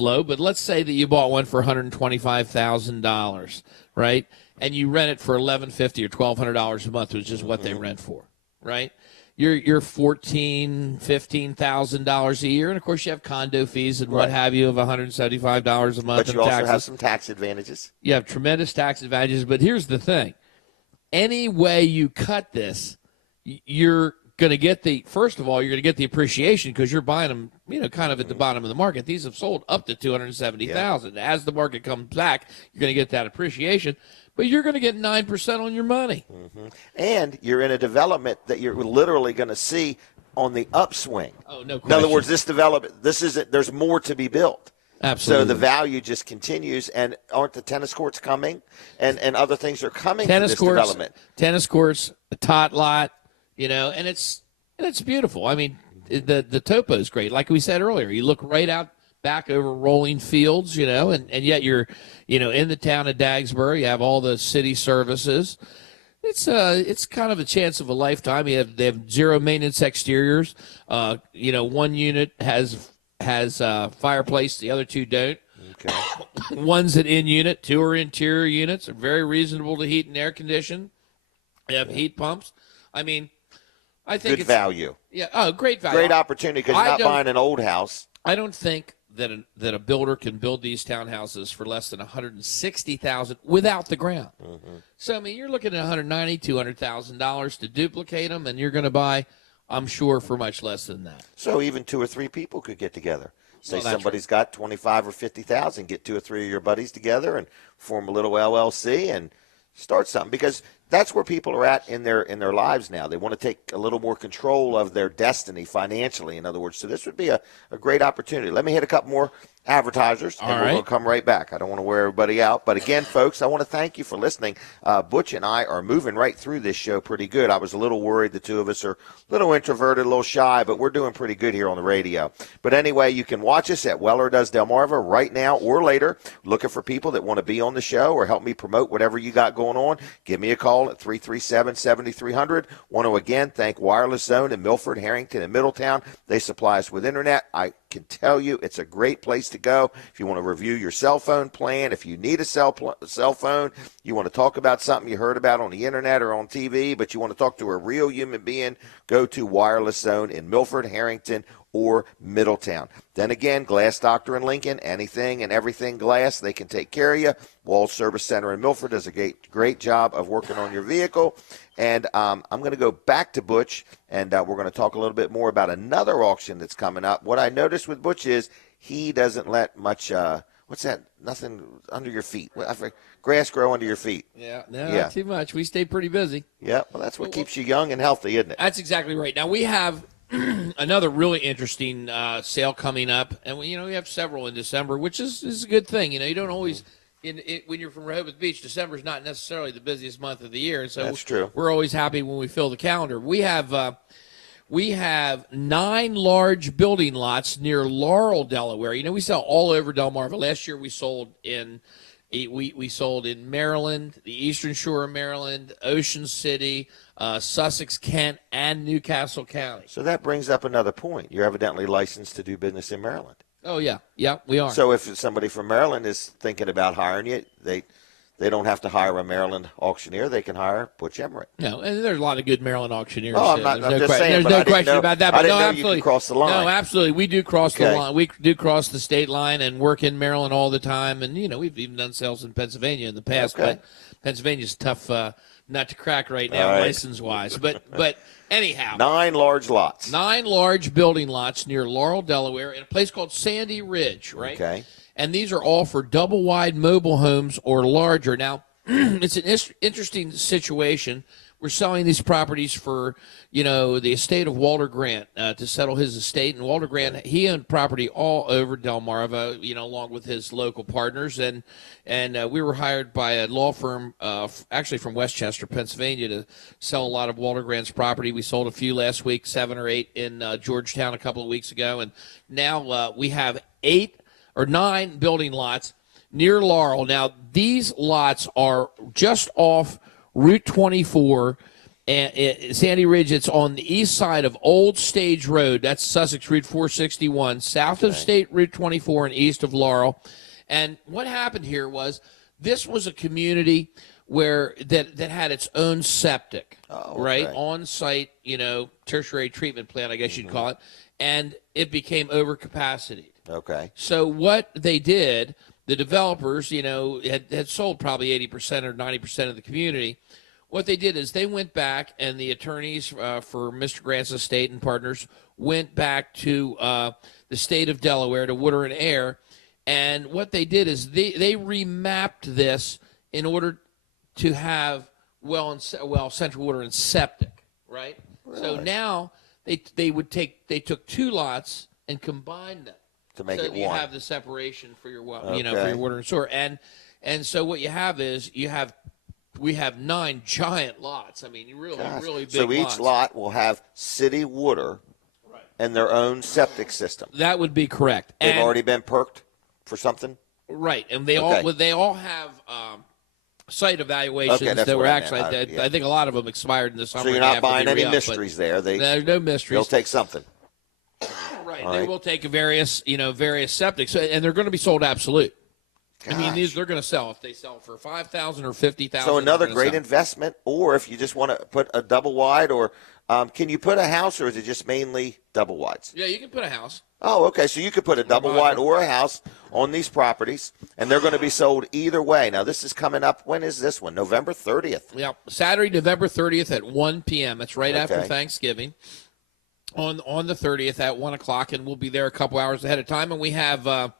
low, but let's say that you bought one for $125,000, right? And you rent it for $1,150 or $1,200 a month, which is what they rent for, right? You're $14,000, $15,000 a year, and of course you have condo fees and what have you of $175 a month. But you also have some tax advantages. You have tremendous tax advantages, but here's the thing: any way you cut this, you're going to get first of all, you're going to get the appreciation because you're buying them, kind of at the bottom of the market. These have sold up to $270,000. As the market comes back, you're going to get that appreciation. but you're going to get 9% on your money. And you're in a development that you're literally going to see on the upswing. Oh, no question. In other words, this development, there's more to be built. Absolutely. So the value just continues, and aren't the tennis courts coming, and other things are coming to this development? Tennis courts, a tot lot, and it's beautiful. I mean, the topo is great. Like we said earlier, you look right out back over rolling fields, and yet you're, in the town of Dagsboro. You have all the city services. It's kind of a chance of a lifetime. They have zero maintenance exteriors. One unit has fireplace, the other two don't. Okay. One's an in unit, two are interior units. They're very reasonable to heat and air condition. They have heat pumps. I mean, I think good value. Yeah. Oh, great value. Great opportunity because you're not buying an old house. I don't think that a builder can build these townhouses for less than $160,000 without the ground. Mm-hmm. So I mean, you're looking at $190,000, $200,000 to duplicate them, and you're going to buy, I'm sure, for much less than that. So even 2 or 3 people could get together. Say somebody's right. got 25 or 50,000, get 2 or 3 of your buddies together and form a little LLC and start something, because that's where people are at in their lives now. They want to take a little more control of their destiny financially, in other words. So this would be a great opportunity. Let me hit a couple more advertisers, and we're going to come right back. I don't want to wear everybody out. But again, folks, I want to thank you for listening. Butch and I are moving right through this show pretty good. I was a little worried. The two of us are a little introverted, a little shy, but we're doing pretty good here on the radio. But anyway, you can watch us at Weller Does Delmarva right now or later. Looking for people that want to be on the show or help me promote whatever you got going on. Give me a call at 337-7300. Want to again thank Wireless Zone in Milford, Harrington, and Middletown. They supply us with internet. I can tell you it's a great place to go if you want to review your cell phone plan. If you need a cell phone, you want to talk about something you heard about on the internet or on TV, but you want to talk to a real human being, go to Wireless Zone in Milford, Harrington, or Middletown. Then again, Glass Doctor in Lincoln, anything and everything glass, they can take care of you. Wall Service Center in Milford does a great job of working on your vehicle. And I'm going to go back to Butch, and we're going to talk a little bit more about another auction that's coming up. What I noticed with Butch is he doesn't let much, what's that, nothing under your feet. Grass grow under your feet. Yeah, not too much. We stay pretty busy. Yeah, well, that's what keeps you young and healthy, isn't it? That's exactly right. Now, we have another really interesting sale coming up, and we have several in December, which is a good thing. You don't always when you're from Rehoboth Beach, December is not necessarily the busiest month of the year, and so that's true. We're always happy when we fill the calendar. We have 9 large building lots near Laurel, Delaware. We sell all over Delmarva. Last year we sold in Maryland, the Eastern Shore of Maryland, Ocean City, Sussex, Kent, and Newcastle County. So that brings up another point. You're evidently licensed to do business in Maryland. Oh, yeah. Yeah, we are. So if somebody from Maryland is thinking about hiring you, they don't have to hire a Maryland auctioneer. They can hire Butch Emmerich. No, and there's a lot of good Maryland auctioneers. Oh, I'm just saying. There's no question about that. But I didn't know absolutely. you could cross the line. No, absolutely. We do cross the line. We do cross the state line and work in Maryland all the time. And, we've even done sales in Pennsylvania in the past. Okay. But Pennsylvania's tough nut to crack right now, right. license-wise. But anyhow. 9 large lots. 9 large building lots near Laurel, Delaware, in a place called Sandy Ridge, right? Okay. And these are all for double-wide mobile homes or larger. Now, it's an interesting situation. We're selling these properties for, the estate of Walter Grant to settle his estate. And Walter Grant, he owned property all over Delmarva, along with his local partners. And we were hired by a law firm, actually from Westchester, Pennsylvania, to sell a lot of Walter Grant's property. We sold a few last week, 7 or 8 in Georgetown a couple of weeks ago. And now we have 8 or 9 building lots near Laurel. Now, these lots are just off Route 24, and Sandy Ridge. It's on the east side of Old Stage Road. That's Sussex Route 461, south of State Route 24 and east of Laurel. And what happened here was this was a community where that had its own septic, right, on-site, tertiary treatment plant, I guess you'd call it, and it became overcapacity. Okay. So what they did, the developers, had sold probably 80% or 90% of the community. What they did is they went back, and the attorneys for Mr. Grant's estate and partners went back to the state of Delaware, to Water and Air, and what they did is they remapped this in order to have central water and septic, right? So Really? now they took 2 lots and combined them To make so it that you one. have the separation for your for Okay. your water and sewer. And so what you have is we have 9 giant lots. I mean, Gosh. really big So each lots. lot will have city water and their own septic system. That would be correct. They've And- already been perked for something? Right, and they Okay. all have site evaluations Okay, that's that were what I meant. actually. Yeah. I think a lot of them expired in the summer. So you're and they not have to buying be any re-upped, but mysteries there. There's no mysteries. They'll take something. Right, All they right. will take various septics, and they're going to be sold absolute. I mean, Gosh. they're going to sell if they sell for $5,000 or $50,000. So another they're gonna great sell. investment, or if you just want to put a double wide, or can you put a house, or is it just mainly double wides? Yeah, you can put a house. Oh, okay. So you could put a double wide or a house on these properties, and they're going to be sold either way. Now, this is coming up. When is this one? November 30th. Yeah, Saturday, November 30th at 1 p.m. It's right after Okay. Thanksgiving. On the 30th at 1 o'clock, and we'll be there a couple hours ahead of time. And we have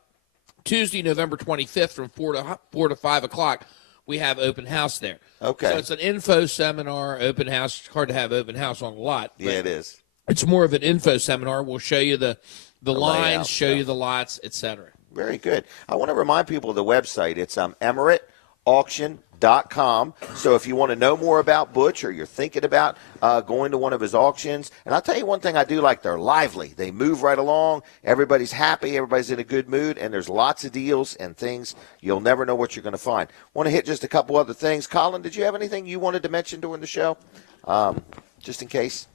Tuesday, November 25th from 4 to 5 o'clock. We have open house there. Okay. So it's an info seminar, open house. It's hard to have open house on a lot. Yeah, it is. It's more of an info seminar. We'll show you the lines, layout, show yeah. you the lots, etc. Very good. I want to remind people of the website. It's EmirateAuction.com. So if you want to know more about Butch, or you're thinking about going to one of his auctions, and I'll tell you one thing I do like, they're lively. They move right along. Everybody's happy. Everybody's in a good mood, and there's lots of deals and things. You'll never know what you're going to find. Want to hit just a couple other things. Colin, did you have anything you wanted to mention during the show, just in case?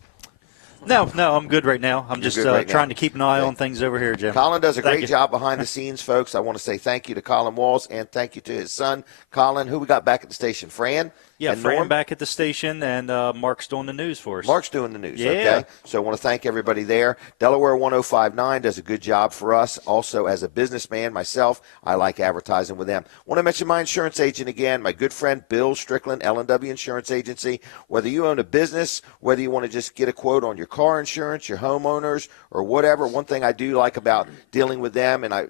No, I'm good right now. I'm just good right now. trying to keep an eye Okay. on things over here, Jim. Colin does a Thank great you. job behind the scenes, folks. I want to say thank you to Colin Walls, and thank you to his son, Colin. Who we got back at the station? Fran? Yeah, and Fran Norm? back at the station, and Mark's doing the news for us. Mark's doing the news, Yeah. okay? So I want to thank everybody there. Delaware 1059 does a good job for us. Also, as a businessman myself, I like advertising with them. Want to mention my insurance agent again, my good friend Bill Strickland, L&W Insurance Agency. Whether you own a business, whether you want to just get a quote on your car insurance, your homeowners, or whatever, one thing I do like about dealing with them, and I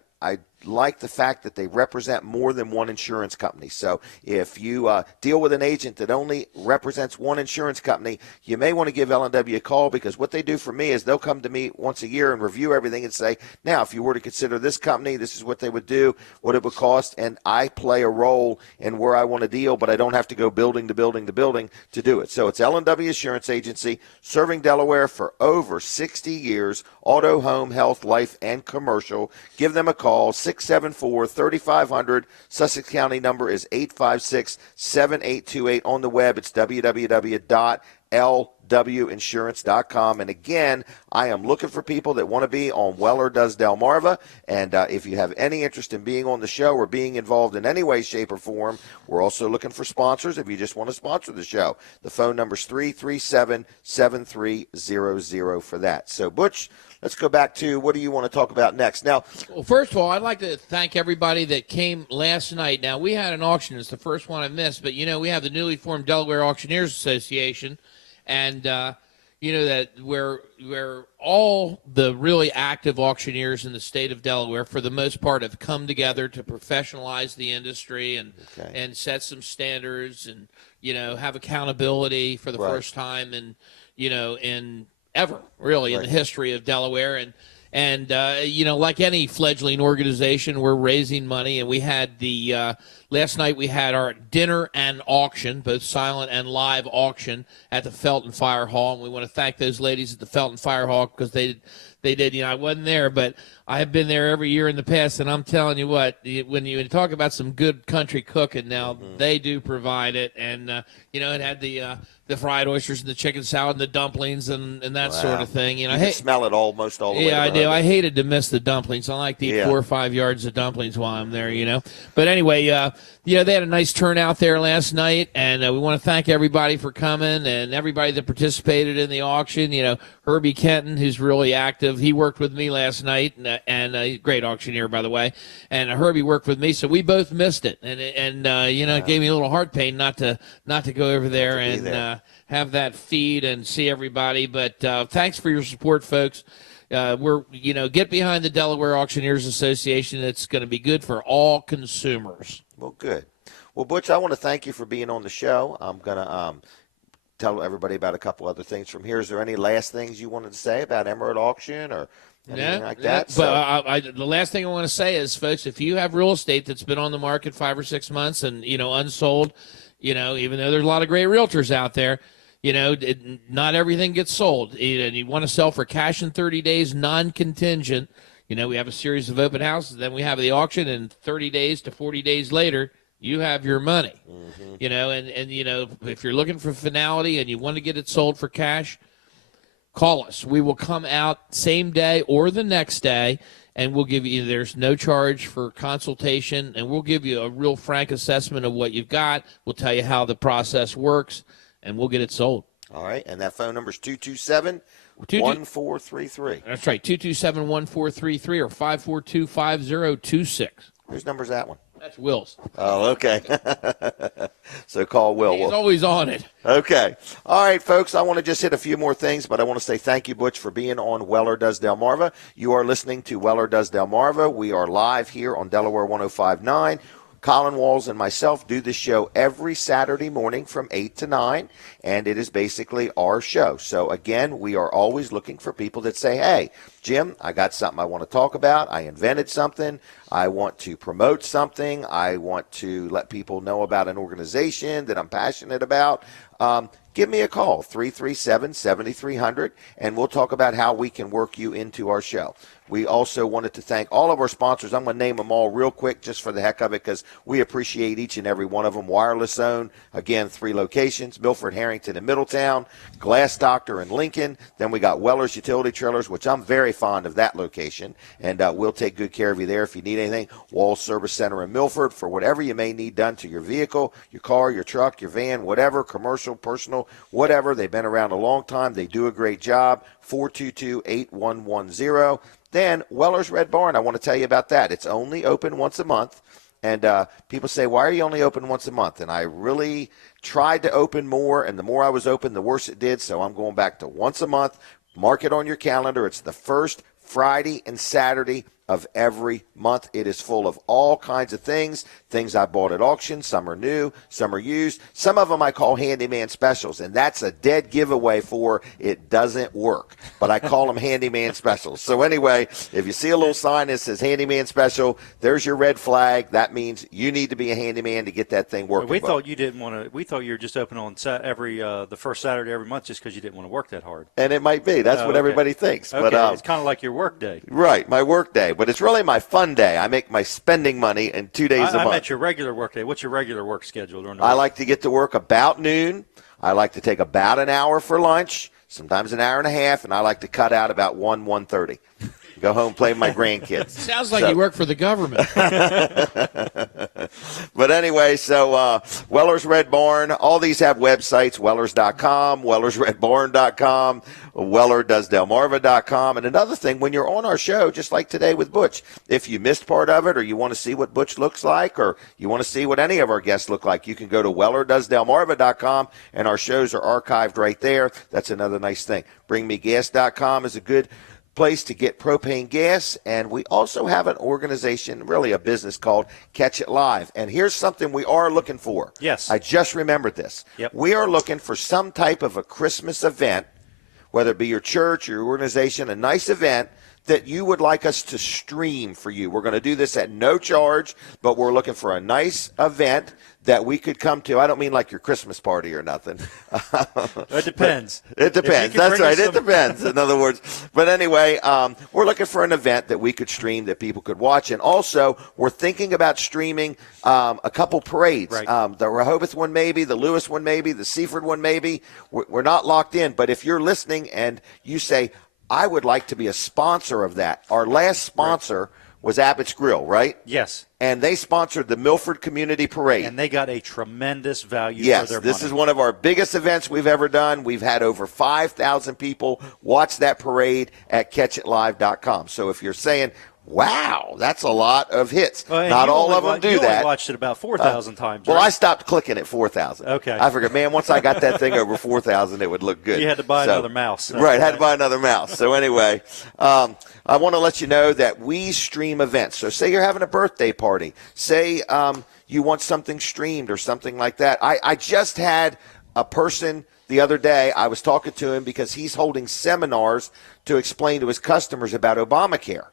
like the fact that they represent more than one insurance company. So if you deal with an agent that only represents one insurance company, you may want to give L&W a call, because what they do for me is they'll come to me once a year and review everything and say, now, if you were to consider this company, this is what they would do, what it would cost, and I play a role in where I want to deal, but I don't have to go building to building to building to do it. So it's L&W Insurance Agency, serving Delaware for over 60 years, auto, home, health, life, and commercial. Give them a call, 674-3500. Sussex County number is 856-7828. On the web, it's www.lwinsurance.com. And again, I am looking for people that want to be on Weller Does Delmarva. And if you have any interest in being on the show or being involved in any way, shape, or form, we're also looking for sponsors if you just want to sponsor the show. The phone number is 337-7300 for that. So, Butch, let's go back to what do you want to talk about next? Now, Well, first of all, I'd like to thank everybody that came last night. Now, we had an auction. It's the first one I missed, but, we have the newly formed Delaware Auctioneers Association, and, that where all the really active auctioneers in the state of Delaware, for the most part, have come together to professionalize the industry and set some standards and, have accountability for the Right. first time in ever, really, in the history of Delaware. And like any fledgling organization, we're raising money. And we had last night we had our dinner and auction, both silent and live auction, at the Felton Fire Hall. And we want to thank those ladies at the Felton Fire Hall, because they did. I wasn't there, but I have been there every year in the past. And I'm telling you what, when you talk about some good country cooking, now they do provide it. And, it had the fried oysters and the chicken salad and the dumplings and that sort of thing. you can smell it almost all the way. Yeah, I to the do. hood. I hated to miss the dumplings. I like to eat 4 or 5 yards of dumplings while I'm there, But anyway, they had a nice turnout there last night, and we want to thank everybody for coming and everybody that participated in the auction. Herbie Kenton, who's really active, he worked with me last night, and he's a great auctioneer, by the way. And Herbie worked with me, so we both missed it, and it gave me a little heart pain not to go over there and have that feed and see everybody. But thanks for your support, folks. We're get behind the Delaware Auctioneers Association. It's going to be good for all consumers. Well, good. Well, Butch, I want to thank you for being on the show. I'm going to tell everybody about a couple other things from here. Is there any last things you wanted to say about Emerald Auction or anything like that? But the last thing I want to say is, folks, if you have real estate that's been on the market 5 or 6 months and, unsold, even though there's a lot of great realtors out there, not everything gets sold. And you want to sell for cash in 30 days, non-contingent. We have a series of open houses. Then we have the auction, and 30 days to 40 days later, you have your money. Mm-hmm. If you're looking for finality and you want to get it sold for cash, call us. We will come out same day or the next day, and we'll give you, there's no charge for consultation, and we'll give you a real frank assessment of what you've got. We'll tell you how the process works, and we'll get it sold. All right, and that phone number is 227-1433. That's right, 227-1433 or 542-5026. Whose number's that one? That's Will's. Oh, okay. So call Will. He's always on it. Okay. All right, folks, I want to just hit a few more things, but I want to say thank you, Butch, for being on Weller Does Delmarva. You are listening to Weller Does Delmarva. We are live here on Delaware 105.9. Colin Walls and myself do this show every Saturday morning from 8 to 9, and it is basically our show. So, again, we are always looking for people that say, hey, Jim, I got something I want to talk about. I invented something. I want to promote something. I want to let people know about an organization that I'm passionate about. Give me a call, 337-7300, and we'll talk about how we can work you into our show. We also wanted to thank all of our sponsors. I'm going to name them all real quick just for the heck of it because we appreciate each and every one of them. Wireless Zone, again, 3 locations, Milford, Harrington, and Middletown, Glass Doctor in Lincoln. Then we got Weller's Utility Trailers, which I'm very fond of that location, and we'll take good care of you there if you need anything. Wall Service Center in Milford for whatever you may need done to your vehicle, your car, your truck, your van, whatever, commercial, personal, whatever. They've been around a long time. They do a great job. 422-8110. Then Weller's Red Barn, I want to tell you about that. It's only open once a month. And people say, why are you only open once a month? And I really tried to open more, and the more I was open, the worse it did. So I'm going back to once a month. Mark it on your calendar. It's the first Friday and Saturday of every month. It is full of all kinds of things I bought at auction. Some are new, some are used. Some of them I call handyman specials, and that's a dead giveaway for it doesn't work. But I call them handyman specials. So anyway, if you see a little sign that says handyman special, there's your red flag. That means you need to be a handyman to get that thing working. We thought you didn't want to. We thought you were just open on the first Saturday every month just because you didn't want to work that hard. And it might be. That's what everybody thinks. Okay, but it's kind of like your work day. Right, my work day. But it's really my fun day. I make my spending money in 2 days a month. I meant your regular work day. What's your regular work schedule? I like to get to work about noon. I like to take about an hour for lunch, sometimes an hour and a half, and I like to cut out about 1:30. Go home, play with my grandkids. Sounds like you work for the government. But anyway, so Weller's Red Barn, all these have websites, wellers.com, wellersredbarn.com, wellerdoesdelmarva.com. And another thing, when you're on our show, just like today with Butch, if you missed part of it or you want to see what Butch looks like or you want to see what any of our guests look like, you can go to wellerdoesdelmarva.com, and our shows are archived right there. That's another nice thing. Bringmegas.com is a good place to get propane gas, and we also have an organization, really a business called Catch It Live. And here's something we are looking for. Yes. I just remembered this. Yep. We are looking for some type of a Christmas event, whether it be your church or your organization, a nice event that you would like us to stream for you. We're going to do this at no charge, but we're looking for a nice event that we could come to. I don't mean like your Christmas party or nothing. It depends. It depends. That's right. It depends, in other words. But anyway, we're looking for an event that we could stream that people could watch. And also, we're thinking about streaming a couple parades. Right. The Rehoboth one maybe, the Lewis one maybe, the Seaford one maybe. We're not locked in. But if you're listening and you say, I would like to be a sponsor of that. Our last sponsor was Abbott's Grill, right? Yes. And they sponsored the Milford Community Parade. And they got a tremendous value for their money. Yes, this is one of our biggest events we've ever done. We've had over 5,000 people watch that parade at catchitlive.com. So if you're saying, wow, that's a lot of hits. Not all of them do that. You watched it about 4,000 times, Well, right? I stopped clicking at 4,000. Okay. I figured, man, once I got that thing over 4,000, it would look good. You had to buy another mouse. Right, had to buy another mouse. So anyway, I want to let you know that we stream events. So say you're having a birthday party. Say you want something streamed or something like that. I just had a person the other day, I was talking to him because he's holding seminars to explain to his customers about Obamacare.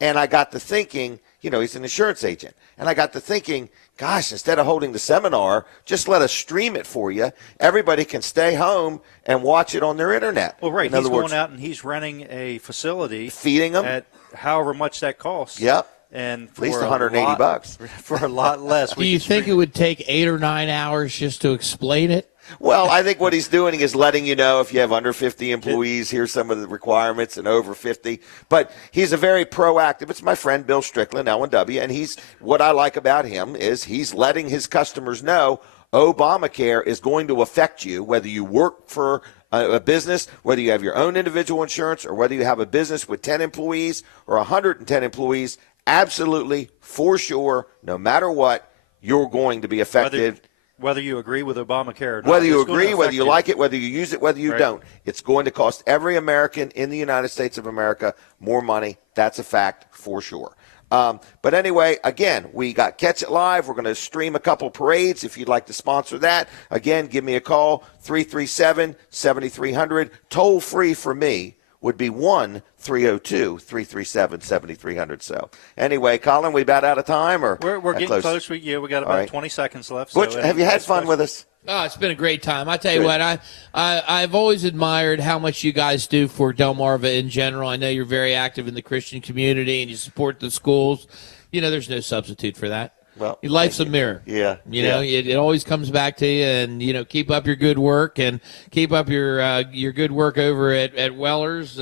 And I got to thinking, he's an insurance agent. And I got to thinking, gosh, instead of holding the seminar, just let us stream it for you. Everybody can stay home and watch it on their internet. Well, right. In other He's words, going out and he's renting a facility. Feeding them. At however much that costs. Yep. And at least $180. For a lot less. Do you think it would take 8 or 9 hours just to explain it? Well, I think what he's doing is letting you know if you have under 50 employees, here's some of the requirements, and over 50. But he's a very proactive. It's my friend Bill Strickland, L&W, and what I like about him is he's letting his customers know Obamacare is going to affect you, whether you work for a business, whether you have your own individual insurance, or whether you have a business with 10 employees or 110 employees. Absolutely, for sure, no matter what, you're going to be affected. Whether you agree with Obamacare or not. Whether you agree, whether you like it, whether you use it, whether you don't. It's going to cost every American in the United States of America more money. That's a fact for sure. But anyway, again, we got Catch It Live. We're going to stream a couple parades if you'd like to sponsor that. Again, give me a call, 337-7300. Toll free for me would be 1-302-337-7300. So anyway, Colin, we about out of time? Or We're getting close. We got about 20 seconds left. Butch, have you had fun with us? Oh, it's been a great time. I tell you what, I've always admired how much you guys do for Delmarva in general. I know you're very active in the Christian community and you support the schools. There's no substitute for that. Well, life's a mirror. Yeah. You know, it always comes back to you, and keep up your good work and keep up your good work over at Weller's.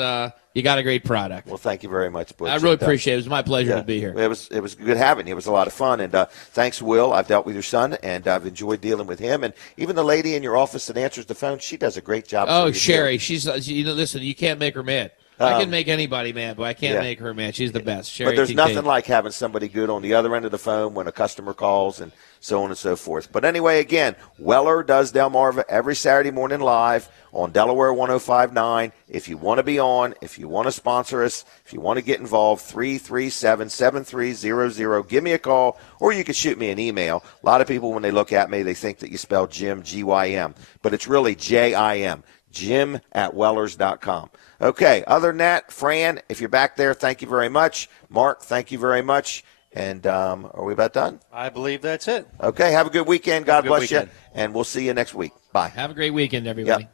You got a great product. Well, thank you very much, Butch. I really appreciate it. It was my pleasure to be here. It was good having you. It was a lot of fun. And thanks, Will. I've dealt with your son, and I've enjoyed dealing with him. And even the lady in your office that answers the phone, she does a great job. Oh, Sherry. Listen, you can't make her mad. I can make anybody mad, but I can't make her mad. She's the best. Sherry but there's Kincaid. nothing like having somebody good on the other end of the phone when a customer calls and so on and so forth. But anyway, again, Weller does Delmarva every Saturday morning live on Delaware 105.9. If you want to be on, if you want to sponsor us, if you want to get involved, 337-7300. Give me a call, or you can shoot me an email. A lot of people, when they look at me, they think that you spell Jim, G-Y-M, but it's really J-I-M, jim@wellers.com. Okay, other than that, Fran, if you're back there, thank you very much. Mark, thank you very much. And are we about done? I believe that's it. Okay, have a good weekend. God bless you. Weekend. And we'll see you next week. Bye. Have a great weekend, everybody. Yep.